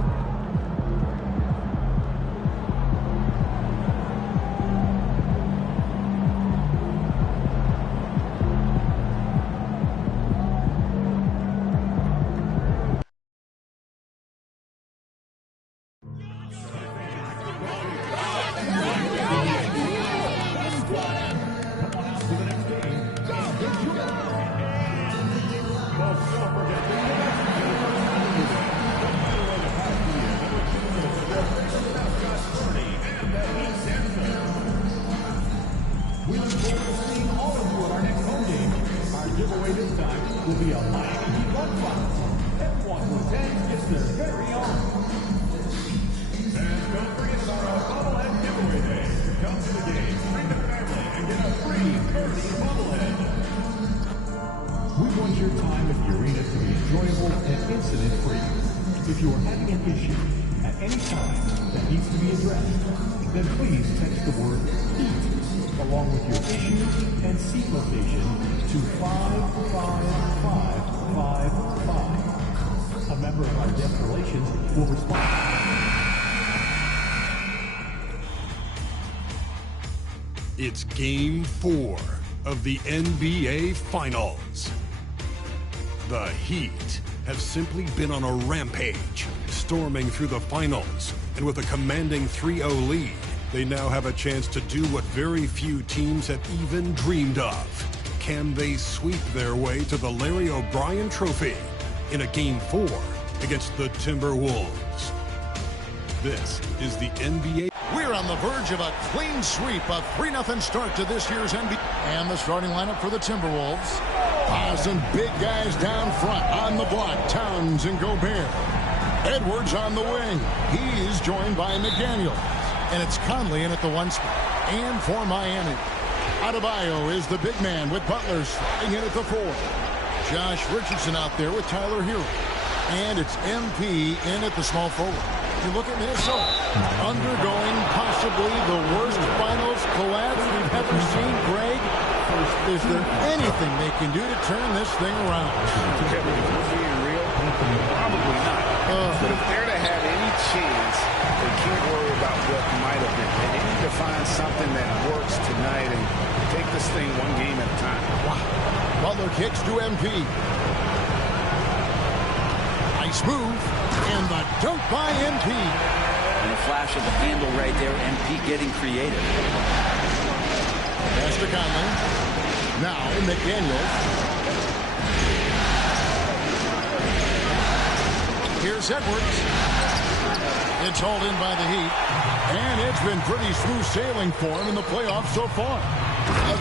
If you are having an issue at any time that needs to be addressed, then please text the word HEAT along with your issue and seat location to 55555. A member of our guest relations will respond. It's Game 4 of the NBA Finals. The Heat have simply been on a rampage, storming through the finals, and with a commanding 3-0 lead, they now have a chance to do what very few teams have even dreamed of. Can they sweep their way to the Larry O'Brien Trophy in a Game 4 against the Timberwolves? This is the NBA. We're on the verge of a clean sweep, a 3-0 start to this year's NBA. And the starting lineup for the Timberwolves. Some big guys down front on the block. Towns and Gobert. Edwards on the wing. He's joined by McDaniel. And it's Conley in at the 1 spot. And for Miami, Adebayo is the big man with Butler sliding in at the 4. Josh Richardson out there with Tyler Hero. And it's MP in at the small forward. You look at Minnesota, undergoing possibly the worst finals collapse we've ever seen. Greg, is there anything they can do to turn this thing around? Being real, probably not. But if they're to have any chance, they can't worry about what might have been. They need to find something that works tonight and take this thing one game at a time. Wow. Butler kicks to MP. Nice move. And the dunk by MP. And a flash of the handle right there. MP getting creative. Pass to Conley. Now McDaniels. Here's Edwards. It's hauled in by the Heat. And it's been pretty smooth sailing for him in the playoffs so far.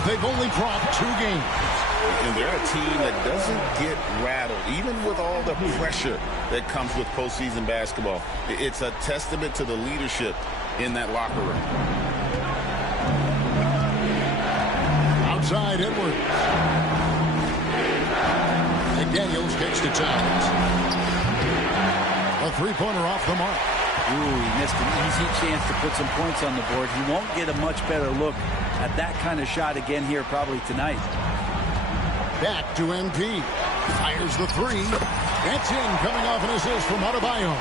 They've only dropped 2 games. And they're a team that doesn't get rattled, even with all the pressure that comes with postseason basketball. It's a testament to the leadership in that locker room. Outside Edwards. McDaniels kicks to Towns. A 3-pointer off the mark. Ooh, he missed an easy chance to put some points on the board. He won't get a much better look at that kind of shot again here probably tonight. Back to MP. Fires the 3. That's in, coming off an assist from Adebayo.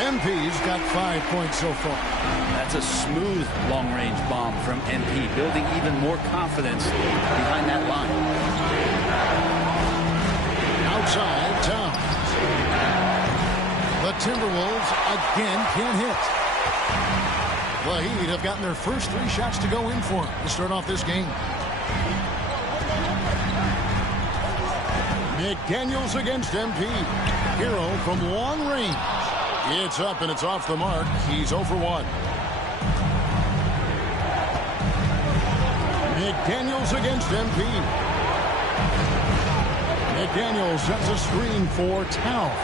MP's got 5 points so far. That's a smooth long-range bomb from MP, building even more confidence behind that line. Outside, Towns. The Timberwolves again can't hit. The Heat have gotten their first 3 shots to go in for them to start off this game. McDaniels against MP. Hero from long range. It's up and it's off the mark. He's 0 for 1. McDaniels against MP. McDaniels sets a screen for Towns.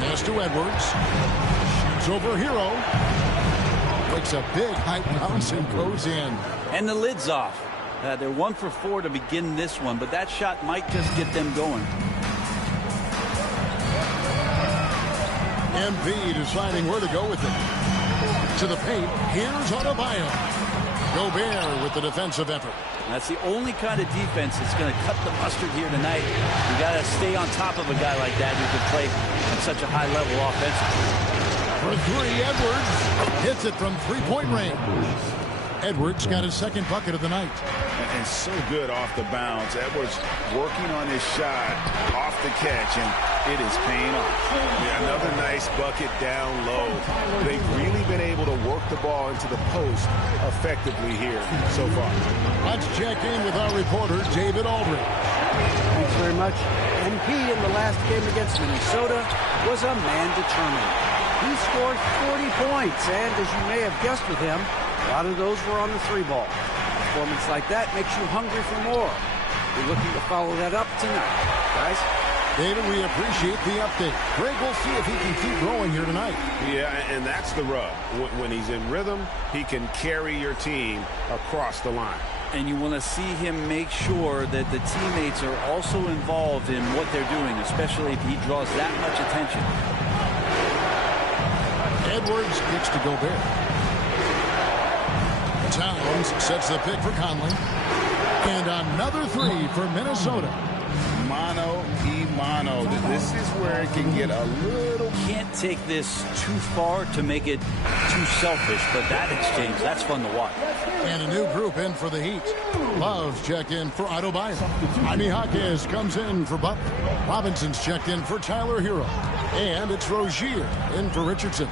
Pass to Edwards. Shoots over Hero. Takes a big high bounce and goes in. And the lid's off. They're 1 for 4 to begin this one, but that shot might just get them going. MP deciding where to go with it. To the paint. Here's Adebayo. Gobert with the defensive effort. That's the only kind of defense that's going to cut the mustard here tonight. You got to stay on top of a guy like that who can play at such a high level offensively. For 3, Edwards hits it from 3-point range. Edwards got his 2nd bucket of the night. And so good off the bounce. Edwards working on his shot off the catch, and it is paying off. Yeah, another nice bucket down low. They've really been able to work the ball into the post effectively here so far. Let's check in with our reporter, David Aldridge. Thanks very much. MP in the last game against Minnesota was a man determined. He scored 40 points, and as you may have guessed with him, a lot of those were on the 3-ball. A performance like that makes you hungry for more. We're looking to follow that up tonight. Guys? David, we appreciate the update. Greg, we'll see if he can keep growing here tonight. Yeah, and that's the rub. When he's in rhythm, he can carry your team across the line. And you want to see him make sure that the teammates are also involved in what they're doing, especially if he draws that much attention. Edwards kicks to Gobert. Towns sets the pick for Conley. And another 3 for Minnesota. Mano y mano. This is where it can get a little... Can't take this too far to make it too selfish, but that exchange, that's fun to watch. And a new group in for the Heat. Love's checked in for Adebayo. Jaime Jaquez comes in for Butler. Robinson's checked in for Tyler Hero. And it's Rozier in for Richardson.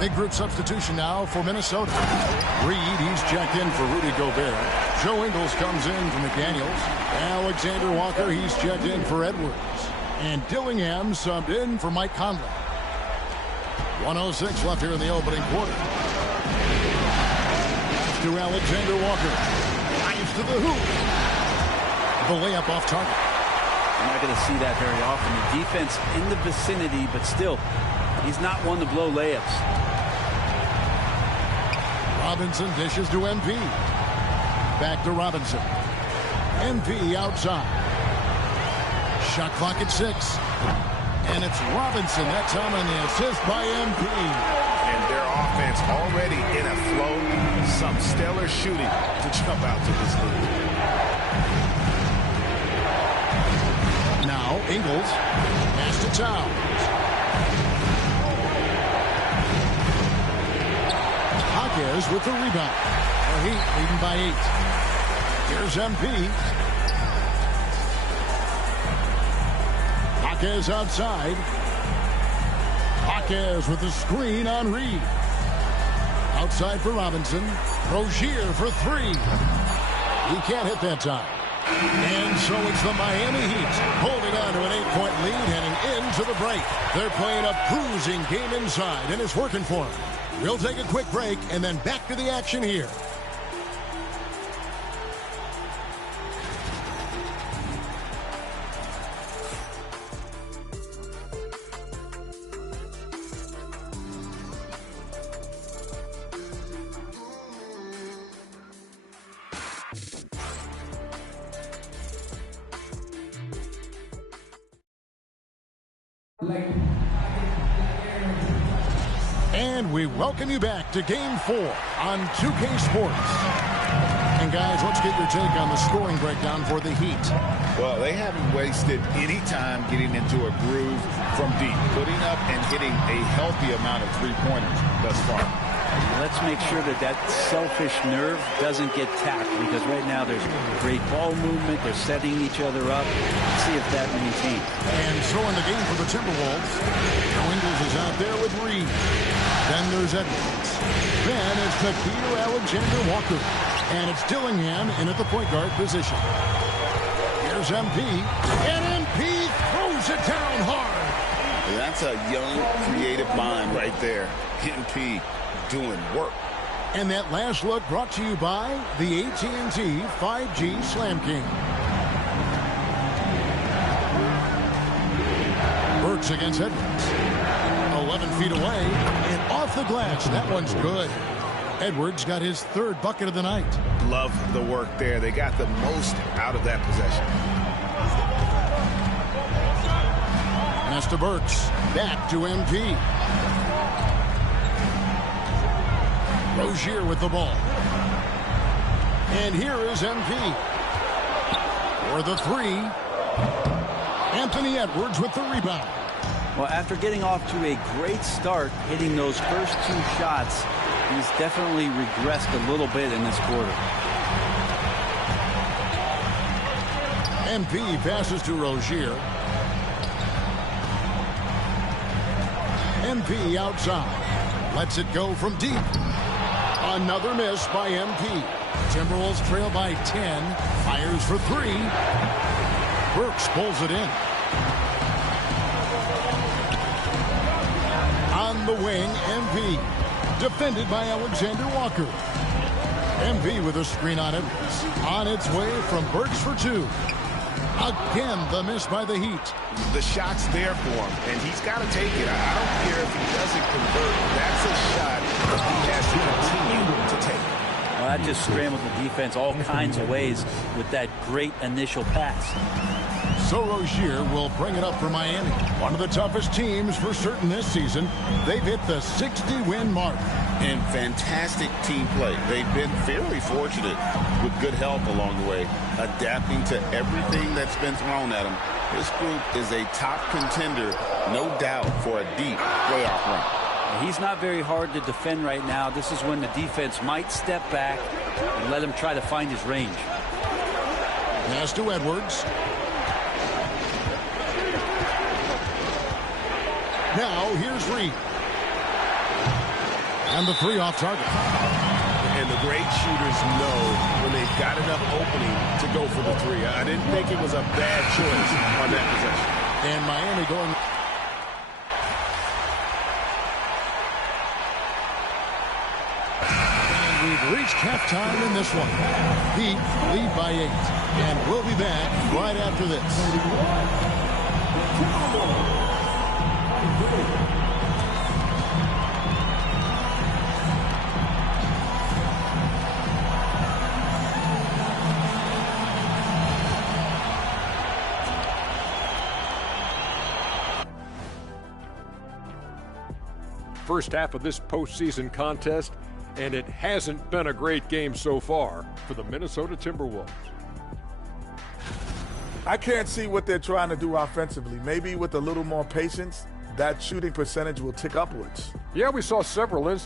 Big group substitution now for Minnesota. Reed, he's checked in for Rudy Gobert. Joe Ingles comes in for McDaniels. Alexander Walker, he's checked in for Edwards. And Dillingham subbed in for Mike Conley. 1:06 left here in the opening quarter. To Alexander Walker. Drives to the hoop. The layup off target. You're not going to see that very often. The defense in the vicinity, but still, he's not one to blow layups. Robinson dishes to MP. Back to Robinson. MP outside. Shot clock at 6. And it's Robinson that time on the assist by MP. And their offense already in a flow. Some stellar shooting to jump out to this lead. Now Ingles. Pass to Towns. Hawkes with the rebound. The Heat leading by 8. Here's MP. Hawkes outside. Hawkes with the screen on Reed. Outside for Robinson. Rozier for 3. He can't hit that time. And so it's the Miami Heat holding on to an 8-point lead heading into the break. They're playing a bruising game inside, and it's working for them. We'll take a quick break and then back to the action here. And we welcome you back to Game 4 on 2K Sports. And guys, let's get your take on the scoring breakdown for the Heat. Well, they haven't wasted any time getting into a groove from deep, putting up and hitting a healthy amount of three-pointers thus far. Let's make sure that that selfish nerve doesn't get tapped, because right now there's great ball movement. They're setting each other up. Let's see if that maintains. And so in the game for the Timberwolves, Ingles is out there with Reed. Then there's Edwards. Then it's Pt.2 Walker. And it's Dillingham in at the point guard position. Here's MP. And MP throws it down hard. That's a young, creative mind right there. MP doing work. And that last look brought to you by the AT&T 5G Slam King. Burks against Edwards. 11 feet away and off the glass. That one's good. Edwards got his 3rd bucket of the night. Love the work there. They got the most out of that possession. Pass to Burks. Back to MP. Rozier with the ball. And here is MP. For the 3. Anthony Edwards with the rebound. Well, after getting off to a great start, hitting those first 2 shots, he's definitely regressed a little bit in this quarter. MP passes to Rozier. MP outside. Lets it go from deep. Another miss by MP. Timberwolves trail by 10. Fires for 3. Burks pulls it in. On the wing, MP. Defended by Alexander Walker. MP with a screen on Edwards. On its way from Burks for 2. Again, the miss by the Heat. The shot's there for him, and he's got to take it. I don't care if he doesn't convert. That's a shot that he has to continue to take. Well, that just scrambled the defense all kinds of ways with that great initial pass. So Rozier will bring it up for Miami. One of the toughest teams for certain this season. They've hit the 60-win mark. And fantastic team play. They've been very fortunate with good help along the way, adapting to everything that's been thrown at them. This group is a top contender, no doubt, for a deep playoff run. He's not very hard to defend right now. This is when the defense might step back and let him try to find his range. Pass to Edwards. Now here's Reed. And the 3 off target. And the great shooters know when they've got enough opening to go for the 3. I didn't think it was a bad choice on that possession. And Miami going. And we've reached halftime in this one. Heat lead by 8. And we'll be back right after this. first half of this postseason contest, and it hasn't been a great game so far for the Minnesota Timberwolves. I can't see what they're trying to do offensively. Maybe with a little more patience, that shooting percentage will tick upwards. Yeah, we saw several instances